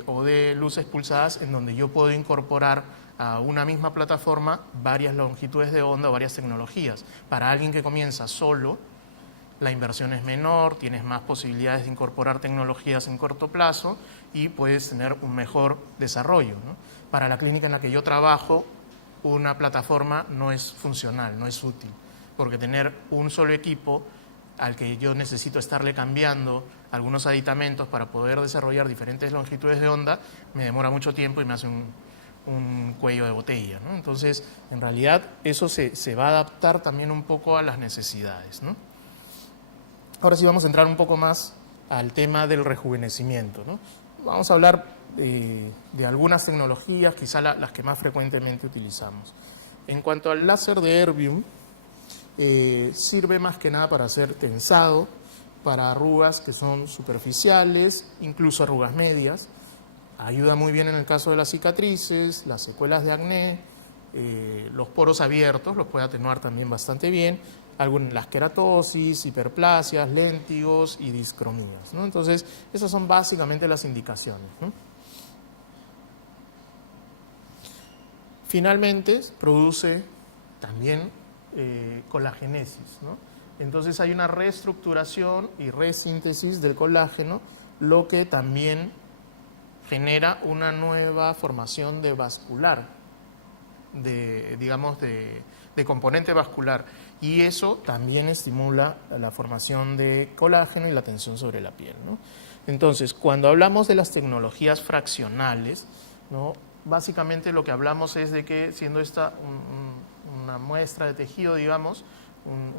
o de luces pulsadas en donde yo puedo incorporar a una misma plataforma varias longitudes de onda o varias tecnologías. Para alguien que comienza solo, la inversión es menor, tienes más posibilidades de incorporar tecnologías en corto plazo y puedes tener un mejor desarrollo, ¿no? Para la clínica en la que yo trabajo, una plataforma no es funcional, no es útil, porque tener un solo equipo al que yo necesito estarle cambiando algunos aditamentos para poder desarrollar diferentes longitudes de onda, me demora mucho tiempo y me hace un cuello de botella, ¿no? Entonces, en realidad, eso se va a adaptar también un poco a las necesidades, ¿no? Ahora sí vamos a entrar un poco más al tema del rejuvenecimiento, ¿no? Vamos a hablar de algunas tecnologías, quizá las que más frecuentemente utilizamos. En cuanto al láser de erbium, sirve más que nada para hacer tensado, para arrugas que son superficiales, incluso arrugas medias. Ayuda muy bien en el caso de las cicatrices, las secuelas de acné, los poros abiertos, los puede atenuar también bastante bien, las queratosis, hiperplasias, léntigos y discromías, ¿no? Entonces, esas son básicamente las indicaciones, ¿no? Finalmente, produce también colagénesis, ¿no? Entonces hay una reestructuración y resíntesis del colágeno, lo que también genera una nueva formación de vascular, de componente vascular, y eso también estimula la formación de colágeno y la tensión sobre la piel, ¿no? Entonces, cuando hablamos de las tecnologías fraccionales, ¿no?, básicamente lo que hablamos es de que, siendo esta una muestra de tejido, digamos,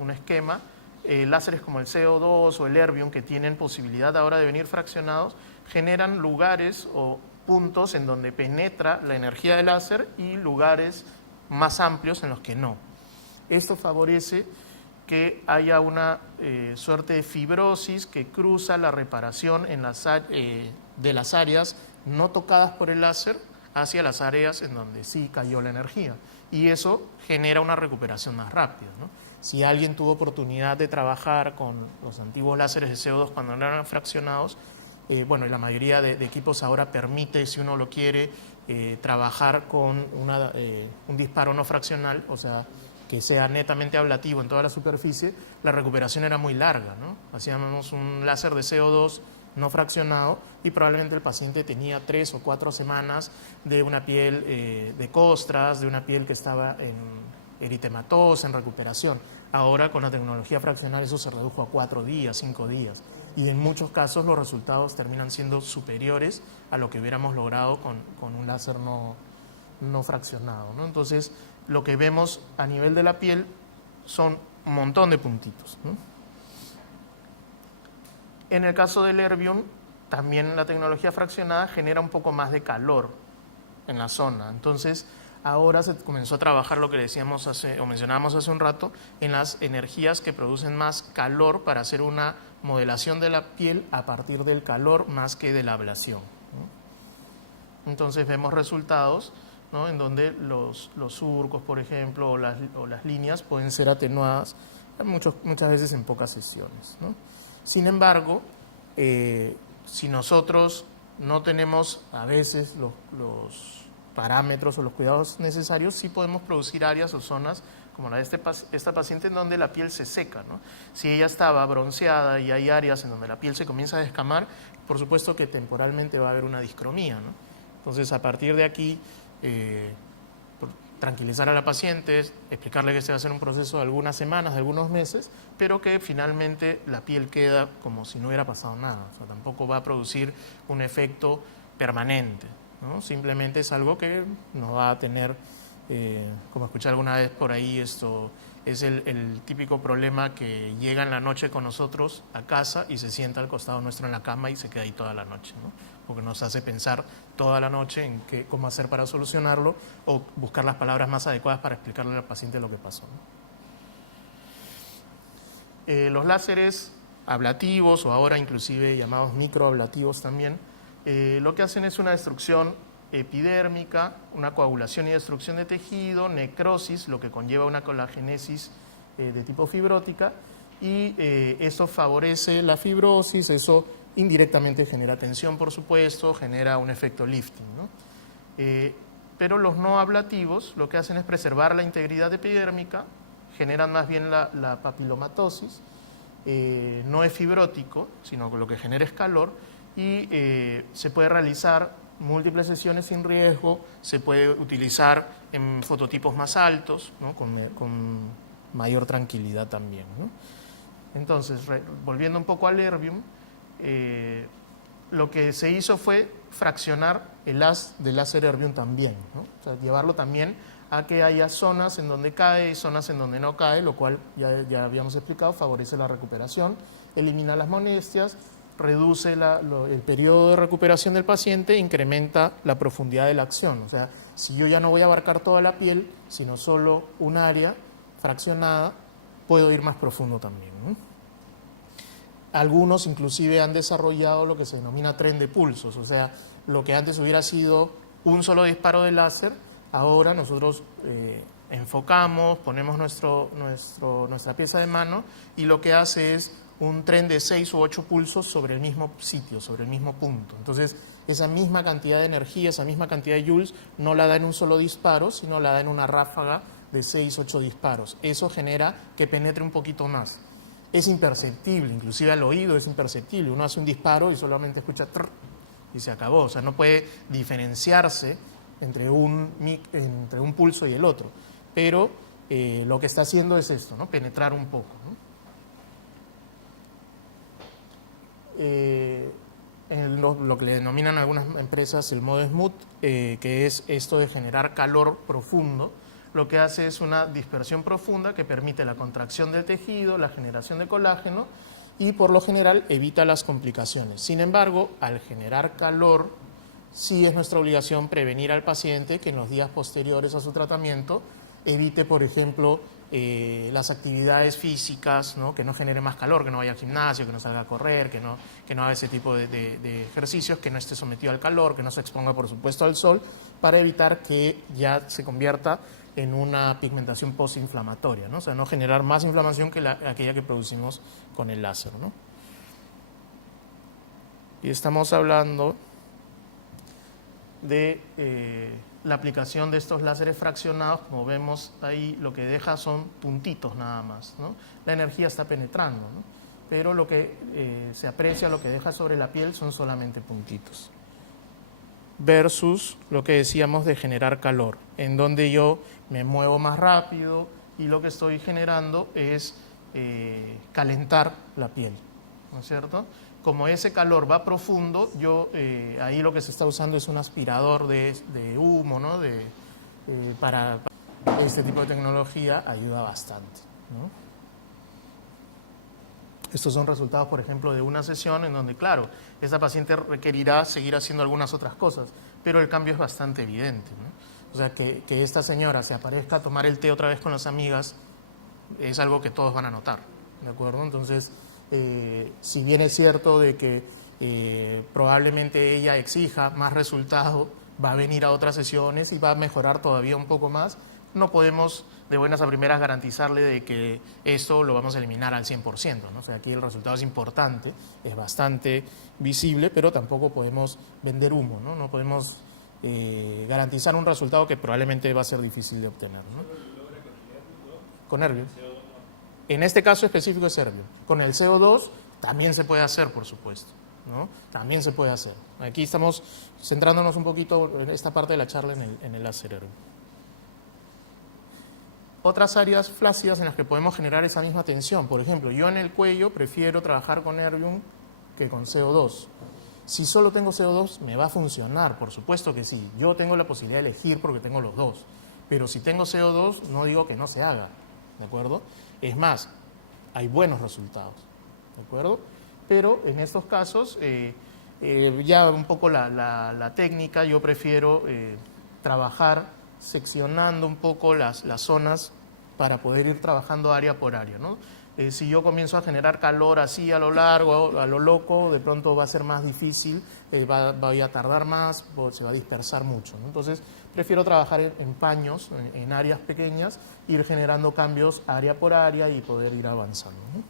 un esquema, láseres como el CO2 o el erbium, que tienen posibilidad ahora de venir fraccionados, generan lugares o puntos en donde penetra la energía del láser y lugares más amplios en los que no. Esto favorece que haya una suerte de fibrosis que cruza la reparación de las áreas no tocadas por el láser hacia las áreas en donde sí cayó la energía. Y eso genera una recuperación más rápida, ¿no? Si alguien tuvo oportunidad de trabajar con los antiguos láseres de CO2 cuando no eran fraccionados, bueno, la mayoría de equipos ahora permite, si uno lo quiere, trabajar con un disparo no fraccional, o sea, que sea netamente ablativo en toda la superficie. La recuperación era muy larga, ¿no? Hacíamos un láser de CO2 no fraccionado y probablemente el paciente tenía 3 o 4 semanas de una piel de costras, de una piel que estaba en eritematosa, en recuperación. Ahora, con la tecnología fraccional, eso se redujo a 4 días, 5 días. Y en muchos casos los resultados terminan siendo superiores a lo que hubiéramos logrado con un láser no fraccionado, ¿no? Entonces, lo que vemos a nivel de la piel son un montón de puntitos, ¿no? En el caso del erbium, también la tecnología fraccionada genera un poco más de calor en la zona. Entonces, ahora se comenzó a trabajar lo que decíamos mencionábamos hace un rato, en las energías que producen más calor para hacer una modelación de la piel a partir del calor más que de la ablación, ¿no? Entonces vemos resultados, ¿no?, en donde los surcos, por ejemplo, o las líneas pueden ser atenuadas muchas veces en pocas sesiones, ¿no? Sin embargo, si nosotros no tenemos a veces los parámetros o los cuidados necesarios, sí podemos producir áreas o zonas como la de esta paciente, en donde la piel se seca, ¿no? Si ella estaba bronceada y hay áreas en donde la piel se comienza a descamar, por supuesto que temporalmente va a haber una discromía, ¿no? Entonces, a partir de aquí, tranquilizar a la paciente, explicarle que este va a ser un proceso de algunas semanas, de algunos meses, pero que finalmente la piel queda como si no hubiera pasado nada. O sea, tampoco va a producir un efecto permanente, ¿no? Simplemente es algo que nos va a tener, como escuché alguna vez por ahí, esto es el típico problema que llega en la noche con nosotros a casa y se sienta al costado nuestro en la cama y se queda ahí toda la noche, ¿no? Porque nos hace pensar toda la noche en cómo hacer para solucionarlo o buscar las palabras más adecuadas para explicarle al paciente lo que pasó, ¿no? Los láseres ablativos, o ahora inclusive llamados microablativos también, lo que hacen es una destrucción epidérmica, una coagulación y destrucción de tejido, necrosis, lo que conlleva una colagénesis de tipo fibrótica, y eso favorece la fibrosis, eso indirectamente genera tensión, por supuesto, genera un efecto lifting, ¿no? Pero los no ablativos lo que hacen es preservar la integridad epidérmica, generan más bien la papilomatosis, no es fibrótico, sino que lo que genera es calor, y se puede realizar múltiples sesiones sin riesgo, se puede utilizar en fototipos más altos, ¿no?, con mayor tranquilidad también, ¿no? Entonces, volviendo un poco al erbium, lo que se hizo fue fraccionar el haz del láser Erbium también, ¿no? O sea, llevarlo también a que haya zonas en donde cae y zonas en donde no cae, lo cual ya habíamos explicado, favorece la recuperación, elimina las molestias, reduce el periodo de recuperación del paciente, incrementa la profundidad de la acción. O sea, si yo ya no voy a abarcar toda la piel, sino solo un área fraccionada, puedo ir más profundo también, ¿no? Algunos inclusive han desarrollado lo que se denomina tren de pulsos, o sea, lo que antes hubiera sido un solo disparo de láser, ahora nosotros enfocamos, ponemos nuestra pieza de mano y lo que hace es un tren de 6 u 8 pulsos sobre el mismo sitio, sobre el mismo punto. Entonces, esa misma cantidad de energía, esa misma cantidad de joules, no la da en un solo disparo, sino la da en una ráfaga de 6 u 8 disparos. Eso genera que penetre un poquito más. Es imperceptible, inclusive al oído es imperceptible. Uno hace un disparo y solamente escucha trrr, y se acabó. O sea, no puede diferenciarse entre un pulso y el otro. Pero lo que está haciendo es esto, ¿no? Penetrar un poco, ¿no? Lo que le denominan algunas empresas el modo smooth, que es esto de generar calor profundo, lo que hace es una dispersión profunda que permite la contracción del tejido, la generación de colágeno y por lo general evita las complicaciones. Sin embargo, al generar calor, sí es nuestra obligación prevenir al paciente que en los días posteriores a su tratamiento evite, por ejemplo, las actividades físicas, ¿no? Que no genere más calor, que no vaya al gimnasio, que no salga a correr, que no haga ese tipo de ejercicios, que no esté sometido al calor, que no se exponga, por supuesto, al sol, para evitar que ya se convierta en una pigmentación postinflamatoria, ¿no? O sea, no generar más inflamación que aquella que producimos con el láser, ¿no? Y estamos hablando de la aplicación de estos láseres fraccionados. Como vemos ahí, lo que deja son puntitos nada más, ¿no? La energía está penetrando, ¿no? Pero lo que se aprecia, lo que deja sobre la piel son solamente puntitos. Versus lo que decíamos de generar calor, en donde yo me muevo más rápido y lo que estoy generando es calentar la piel, ¿no es cierto? Como ese calor va profundo, ahí lo que se está usando es un aspirador de humo, ¿no? Para este tipo de tecnología ayuda bastante, ¿no? Estos son resultados, por ejemplo, de una sesión en donde, claro, esta paciente requerirá seguir haciendo algunas otras cosas, pero el cambio es bastante evidente, ¿no? O sea, que esta señora se aparezca a tomar el té otra vez con las amigas es algo que todos van a notar, ¿de acuerdo? Entonces, si bien es cierto de que probablemente ella exija más resultado, va a venir a otras sesiones y va a mejorar todavía un poco más, no podemos de buenas a primeras garantizarle de que esto lo vamos a eliminar al 100%, ¿no? O sea, aquí el resultado es importante, es bastante visible, pero tampoco podemos vender humo, ¿no? No podemos garantizar un resultado que probablemente va a ser difícil de obtener, ¿no? Con Erbium. En este caso específico es Erbium. Con el CO2 también se puede hacer, por supuesto, ¿no? También se puede hacer. Aquí estamos centrándonos un poquito en esta parte de la charla en el láser Erbium. Otras áreas flácidas en las que podemos generar esa misma tensión. Por ejemplo, yo en el cuello prefiero trabajar con Erbium que con CO2. Si solo tengo CO2, me va a funcionar, por supuesto que sí. Yo tengo la posibilidad de elegir porque tengo los dos. Pero si tengo CO2, no digo que no se haga, ¿de acuerdo? Es más, hay buenos resultados, ¿de acuerdo? Pero en estos casos, ya un poco la técnica, yo prefiero trabajar seccionando un poco las zonas para poder ir trabajando área por área, ¿no? Si yo comienzo a generar calor así a lo largo, a lo loco, de pronto va a ser más difícil, voy a tardar más, se va a dispersar mucho, ¿no? Entonces, prefiero trabajar en paños, en áreas pequeñas, ir generando cambios área por área y poder ir avanzando, ¿no?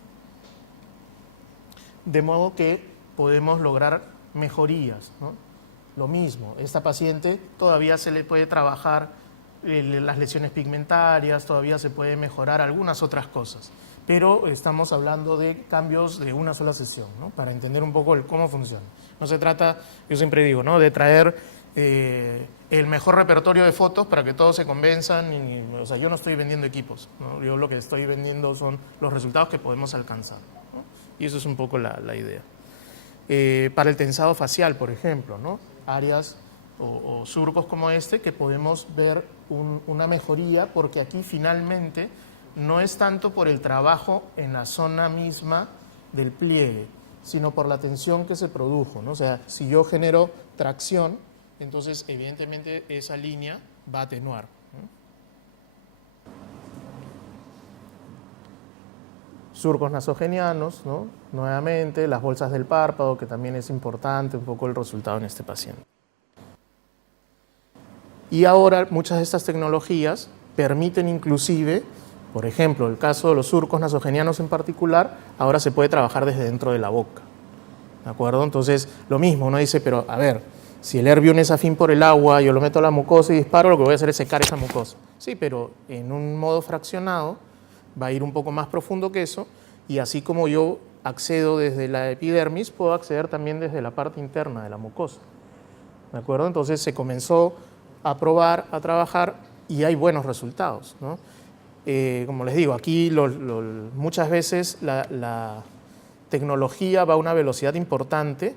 De modo que podemos lograr mejorías, ¿no? Lo mismo, esta paciente todavía se le puede trabajar las lesiones pigmentarias, todavía se puede mejorar algunas otras cosas, pero estamos hablando de cambios de una sola sesión, ¿no? Para entender un poco cómo funciona. No se trata, yo siempre digo, ¿no?, de traer el mejor repertorio de fotos para que todos se convenzan. O sea, yo no estoy vendiendo equipos, ¿no? Yo lo que estoy vendiendo son los resultados que podemos alcanzar, ¿no? Y eso es un poco la idea. para el tensado facial, por ejemplo, ¿no? Áreas o surcos como este que podemos ver una mejoría, porque aquí finalmente no es tanto por el trabajo en la zona misma del pliegue, sino por la tensión que se produjo, ¿no? O sea, si yo genero tracción, entonces evidentemente esa línea va a atenuar, ¿no? Surcos nasogenianos, ¿no? Nuevamente, las bolsas del párpado, que también es importante un poco el resultado en este paciente. Y ahora muchas de estas tecnologías permiten inclusive, por ejemplo, el caso de los surcos nasogenianos en particular, ahora se puede trabajar desde dentro de la boca, ¿de acuerdo? Entonces, lo mismo, uno dice, pero a ver, si el Erbium es afín por el agua, yo lo meto a la mucosa y disparo, lo que voy a hacer es secar esa mucosa. Sí, pero en un modo fraccionado va a ir un poco más profundo que eso, y así como yo accedo desde la epidermis, puedo acceder también desde la parte interna de la mucosa, ¿de acuerdo? Entonces se comenzó a probar, a trabajar, y hay buenos resultados, ¿no? Como les digo, aquí muchas veces la tecnología va a una velocidad importante,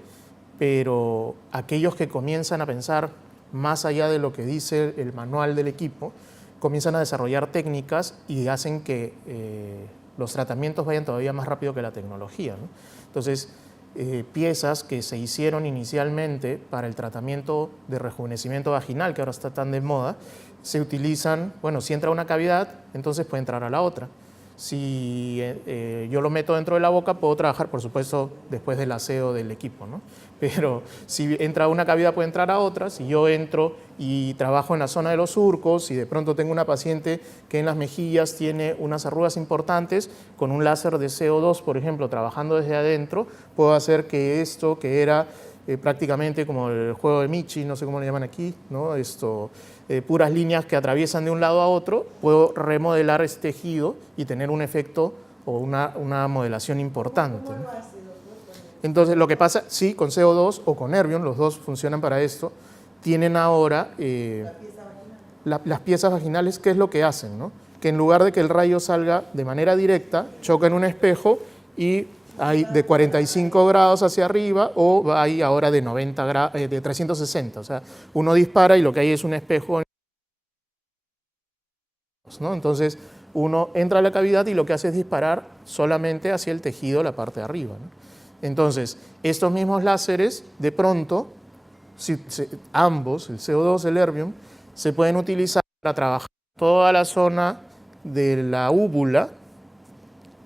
pero aquellos que comienzan a pensar más allá de lo que dice el manual del equipo, comienzan a desarrollar técnicas y hacen que los tratamientos vayan todavía más rápido que la tecnología, ¿no? Entonces, piezas que se hicieron inicialmente para el tratamiento de rejuvenecimiento vaginal, que ahora está tan de moda, se utilizan, bueno, si entra a una cavidad, entonces puede entrar a la otra. Si yo lo meto dentro de la boca, puedo trabajar, por supuesto, después del aseo del equipo, ¿no? Pero si entra a una cavidad, puede entrar a otra. Si yo entro y trabajo en la zona de los surcos y de pronto tengo una paciente que en las mejillas tiene unas arrugas importantes, con un láser de CO2, por ejemplo, trabajando desde adentro, puedo hacer que esto, que era prácticamente como el juego de Michi, no sé cómo le llaman aquí, ¿no? Puras líneas que atraviesan de un lado a otro, puedo remodelar este tejido y tener un efecto o una modelación importante, ¿no? Entonces, lo que pasa, sí, con CO2 o con Erbium, los dos funcionan para esto, tienen ahora las piezas vaginales, ¿qué es lo que hacen, no? Que en lugar de que el rayo salga de manera directa, choca en un espejo y hay de 45 grados hacia arriba o hay ahora de 90 grados, de 360. O sea, uno dispara y lo que hay es un espejo, ¿no? Entonces, uno entra a la cavidad y lo que hace es disparar solamente hacia el tejido, la parte de arriba, ¿no? Entonces, estos mismos láseres, de pronto, ambos, el CO2 y el Erbium, se pueden utilizar para trabajar toda la zona de la úvula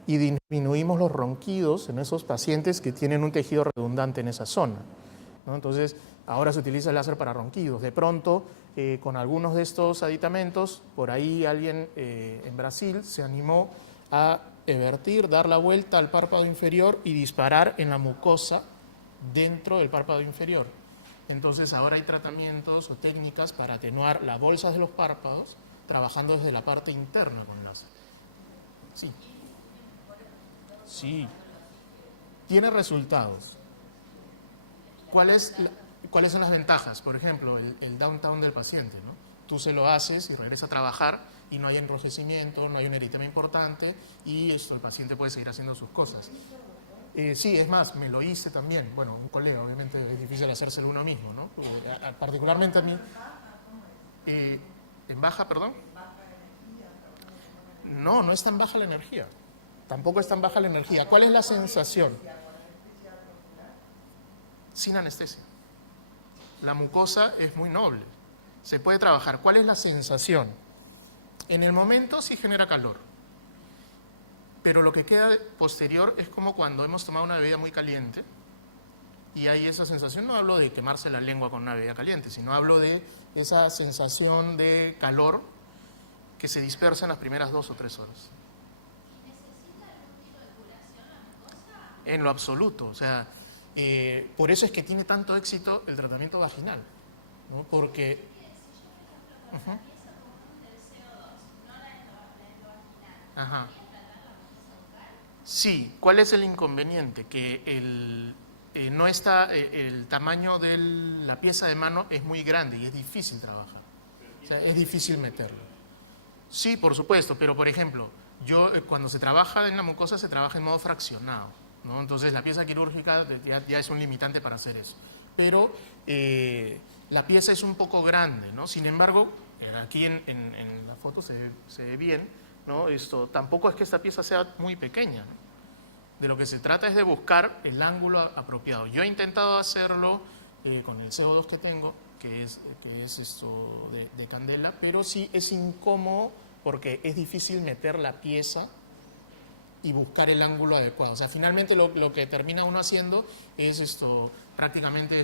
y disminuimos los ronquidos en esos pacientes que tienen un tejido redundante en esa zona, ¿no? Entonces, ahora se utiliza el láser para ronquidos. De pronto, con algunos de estos aditamentos, por ahí alguien en Brasil se animó a dar la vuelta al párpado inferior y disparar en la mucosa dentro del párpado inferior. Entonces, ahora hay tratamientos o técnicas para atenuar las bolsas de los párpados, trabajando desde la parte interna con láser. Sí. Sí, tiene resultados. ¿Cuáles son las ventajas? Por ejemplo, el downtown del paciente, ¿no? Tú se lo haces y regresa a trabajar y no hay enrojecimiento, no hay un eritema importante y el paciente puede seguir haciendo sus cosas. Sí, es más, me lo hice también. Bueno, un colega, obviamente es difícil hacérselo uno mismo, ¿no? Particularmente a mí. ¿En baja, perdón? No, no es tan baja la energía. Tampoco es tan baja la energía. ¿Cuál es la sensación? Sin anestesia. La mucosa es muy noble. Se puede trabajar. ¿Cuál es la sensación? En el momento sí genera calor. Pero lo que queda posterior es como cuando hemos tomado una bebida muy caliente y hay esa sensación. No hablo de quemarse la lengua con una bebida caliente, sino hablo de esa sensación de calor que se dispersa en las primeras 2 o 3 horas. En lo absoluto, o sea, por eso es que tiene tanto éxito el tratamiento vaginal, ¿no? Porque ajá. Sí, ¿cuál es el inconveniente? Que no está, el tamaño de la pieza de mano es muy grande y es difícil trabajar, o sea, es difícil meterlo. Sí, por supuesto, pero por ejemplo, cuando se trabaja en la mucosa se trabaja en modo fraccionado. ¿no? Entonces la pieza quirúrgica ya es un limitante para hacer eso. Pero la pieza es un poco grande, ¿no? Sin embargo, aquí en la foto se ve bien, ¿no? Tampoco es que esta pieza sea muy pequeña, ¿no? De lo que se trata es de buscar el ángulo apropiado. Yo he intentado hacerlo con el CO2 que tengo, que es esto de candela, pero sí es incómodo porque es difícil meter la pieza y buscar el ángulo adecuado. O sea, finalmente lo que termina uno haciendo es prácticamente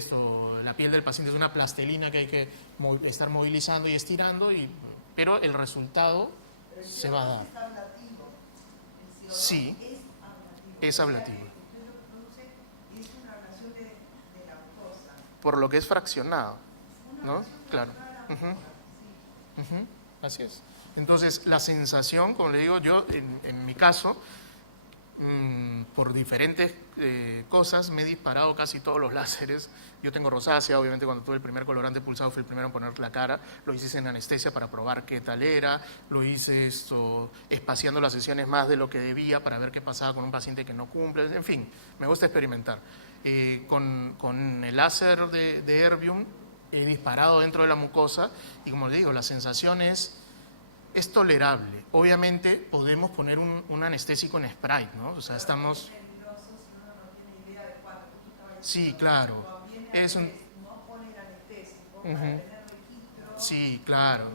la piel del paciente es una plastilina que hay que estar movilizando y estirando, pero el resultado se va a dar. Sí, es ablativo. Por lo que es fraccionado, ¿no? Claro. Así es. Entonces, la sensación, como le digo, yo en mi caso, por diferentes cosas, me he disparado casi todos los láseres. Yo tengo rosácea, obviamente cuando tuve el primer colorante pulsado fui el primero en poner la cara, lo hice sin anestesia para probar qué tal era, lo hice espaciando las sesiones más de lo que debía para ver qué pasaba con un paciente que no cumple, en fin, me gusta experimentar. Con el láser de Erbium he disparado dentro de la mucosa y, como le digo, la sensación es tolerable. Obviamente podemos poner un anestésico en Sprite, ¿no? O sea, estamos... Sí, claro. Es un... Sí, claro.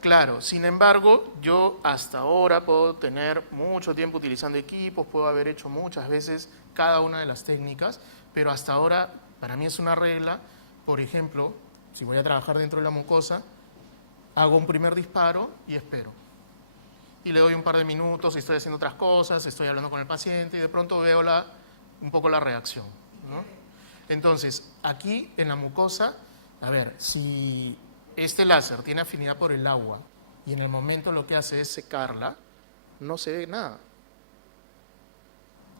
Claro, sin embargo, yo hasta ahora puedo tener mucho tiempo utilizando equipos, puedo haber hecho muchas veces cada una de las técnicas, pero hasta ahora para mí es una regla. Por ejemplo, si voy a trabajar dentro de la mucosa, hago un primer disparo y espero. Y le doy un par de minutos, estoy haciendo otras cosas, estoy hablando con el paciente y de pronto veo un poco la reacción, ¿no? Entonces, aquí en la mucosa, a ver, si este láser tiene afinidad por el agua y en el momento lo que hace es secarla, no se ve nada.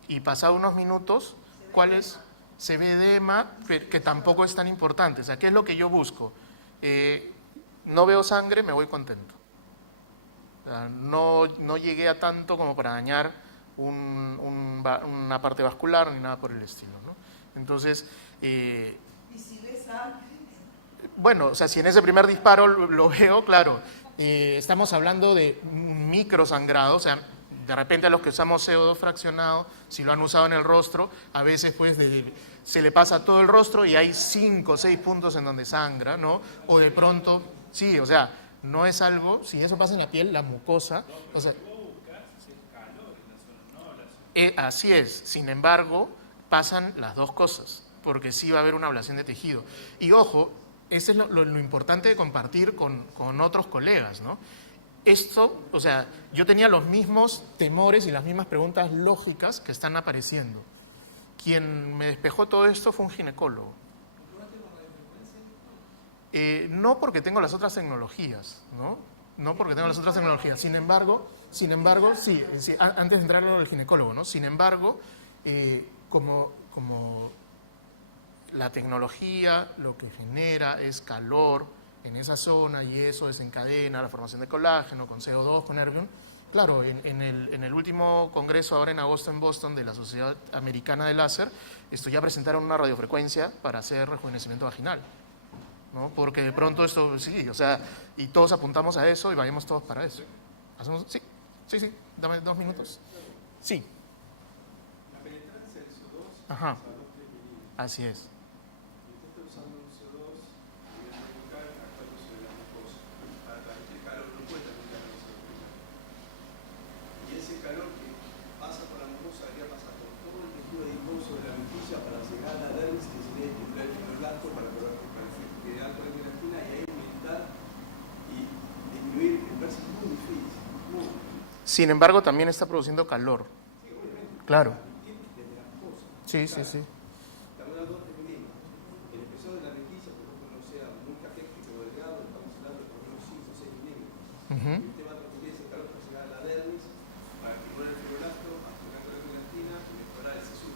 Y pasado unos minutos, ¿cuál es? Se ve edema, que tampoco es tan importante. O sea, ¿qué es lo que yo busco? No veo sangre, me voy contento. O sea, no llegué a tanto como para dañar una parte vascular ni nada por el estilo, ¿no? Entonces, ¿y si ves sangre? Bueno, o sea, si en ese primer disparo lo veo, claro. Estamos hablando de un microsangrado, o sea, de repente a los que usamos CO2 fraccionado, si lo han usado en el rostro, a veces pues se le pasa todo el rostro y hay 5 o 6 puntos en donde sangra, ¿no? O de pronto, sí, o sea, no es algo, si eso pasa en la piel, la mucosa, o sea... así es, sin embargo, pasan las dos cosas, porque sí va a haber una ablación de tejido. Y ojo, eso es lo importante de compartir con otros colegas, ¿no? Esto, o sea, yo tenía los mismos temores y las mismas preguntas lógicas que están apareciendo. Quien me despejó todo esto fue un ginecólogo. No porque tengo las otras tecnologías, ¿no? No porque tengo las otras tecnologías. Sin embargo, sí, antes de entrar al ginecólogo, ¿no? Sin embargo, como la tecnología lo que genera es calor en esa zona y eso desencadena la formación de colágeno con CO2, con Erbium. Claro, en el último congreso ahora en agosto en Boston de la Sociedad Americana de Láser, ya presentaron una radiofrecuencia para hacer rejuvenecimiento vaginal, ¿no? Porque de pronto esto, sí, o sea, y todos apuntamos a eso y vayamos todos para eso. ¿Hacemos? Sí, dame 2 minutos. Sí. La penetrancia del CO2. Ajá. Así es. Sin embargo, también está produciendo calor. Claro. Sí. Estamos hablando de milímetros. El espesor de la requisa, por ejemplo, no sea muy catéctico o delgado, estamos hablando de por lo menos 5 o 6 milímetros. El tema de transmitir ese calor para llegar a la dermis, para estimular el fibroblasto, activar la elastina y mejorar el sesur.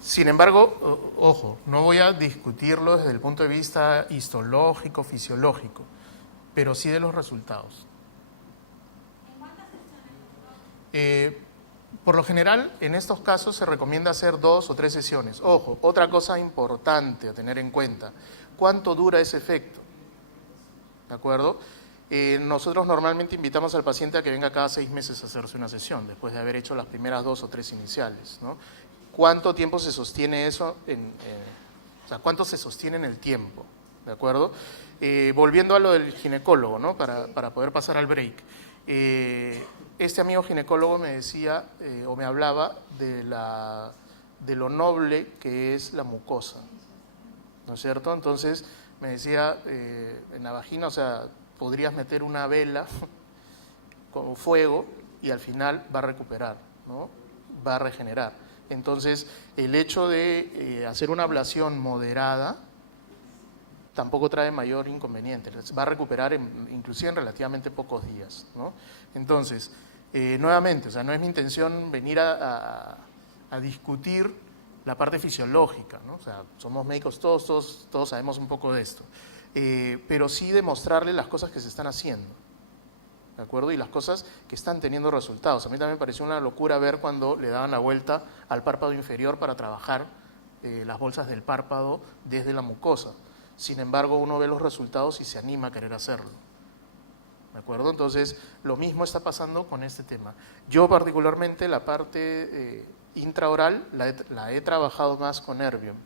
Sin embargo, ojo, no voy a discutirlo desde el punto de vista histológico, fisiológico, pero sí de los resultados. ¿En cuántas sesiones Por lo general, en estos casos se recomienda hacer 2 o 3 sesiones. Ojo, otra cosa importante a tener en cuenta, ¿cuánto dura ese efecto? ¿De acuerdo? Nosotros normalmente invitamos al paciente a que venga cada 6 meses a hacerse una sesión, después de haber hecho las primeras 2 o 3 iniciales, ¿no? ¿Cuánto tiempo se sostiene eso? O sea, ¿cuánto se sostiene en el tiempo? ¿De acuerdo? Volviendo a lo del ginecólogo, ¿no? Para poder pasar al break. Este amigo ginecólogo me decía o me hablaba de lo noble que es la mucosa, ¿no es cierto? Entonces me decía, en la vagina, o sea, podrías meter una vela con fuego y al final va a recuperar, ¿no? Va a regenerar. Entonces, el hecho de hacer una ablación moderada tampoco trae mayor inconveniente, va a recuperar inclusive en relativamente pocos días, ¿no? Entonces, nuevamente, o sea, no es mi intención venir a discutir la parte fisiológica, ¿no? O sea, somos médicos, todos sabemos un poco de esto, pero sí demostrarle las cosas que se están haciendo, ¿de acuerdo? Y las cosas que están teniendo resultados. A mí también me pareció una locura ver cuando le daban la vuelta al párpado inferior para trabajar las bolsas del párpado desde la mucosa. Sin embargo, uno ve los resultados y se anima a querer hacerlo, ¿de acuerdo? Entonces, lo mismo está pasando con este tema. Yo particularmente la parte intraoral la he trabajado más con Erbium,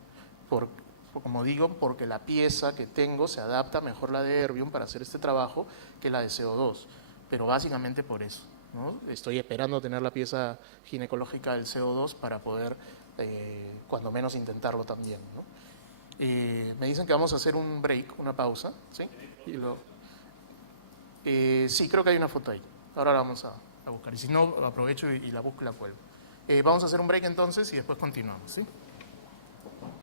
como digo, porque la pieza que tengo se adapta mejor la de Erbium para hacer este trabajo que la de CO2, pero básicamente por eso, ¿no? Estoy esperando tener la pieza ginecológica del CO2 para poder, cuando menos, intentarlo también, ¿no? Me dicen que vamos a hacer un break, una pausa, ¿sí? Sí, creo que hay una foto ahí. Ahora la vamos a buscar. Y si no, aprovecho y la busco y la cuelgo. Vamos a hacer un break entonces y después continuamos, ¿sí?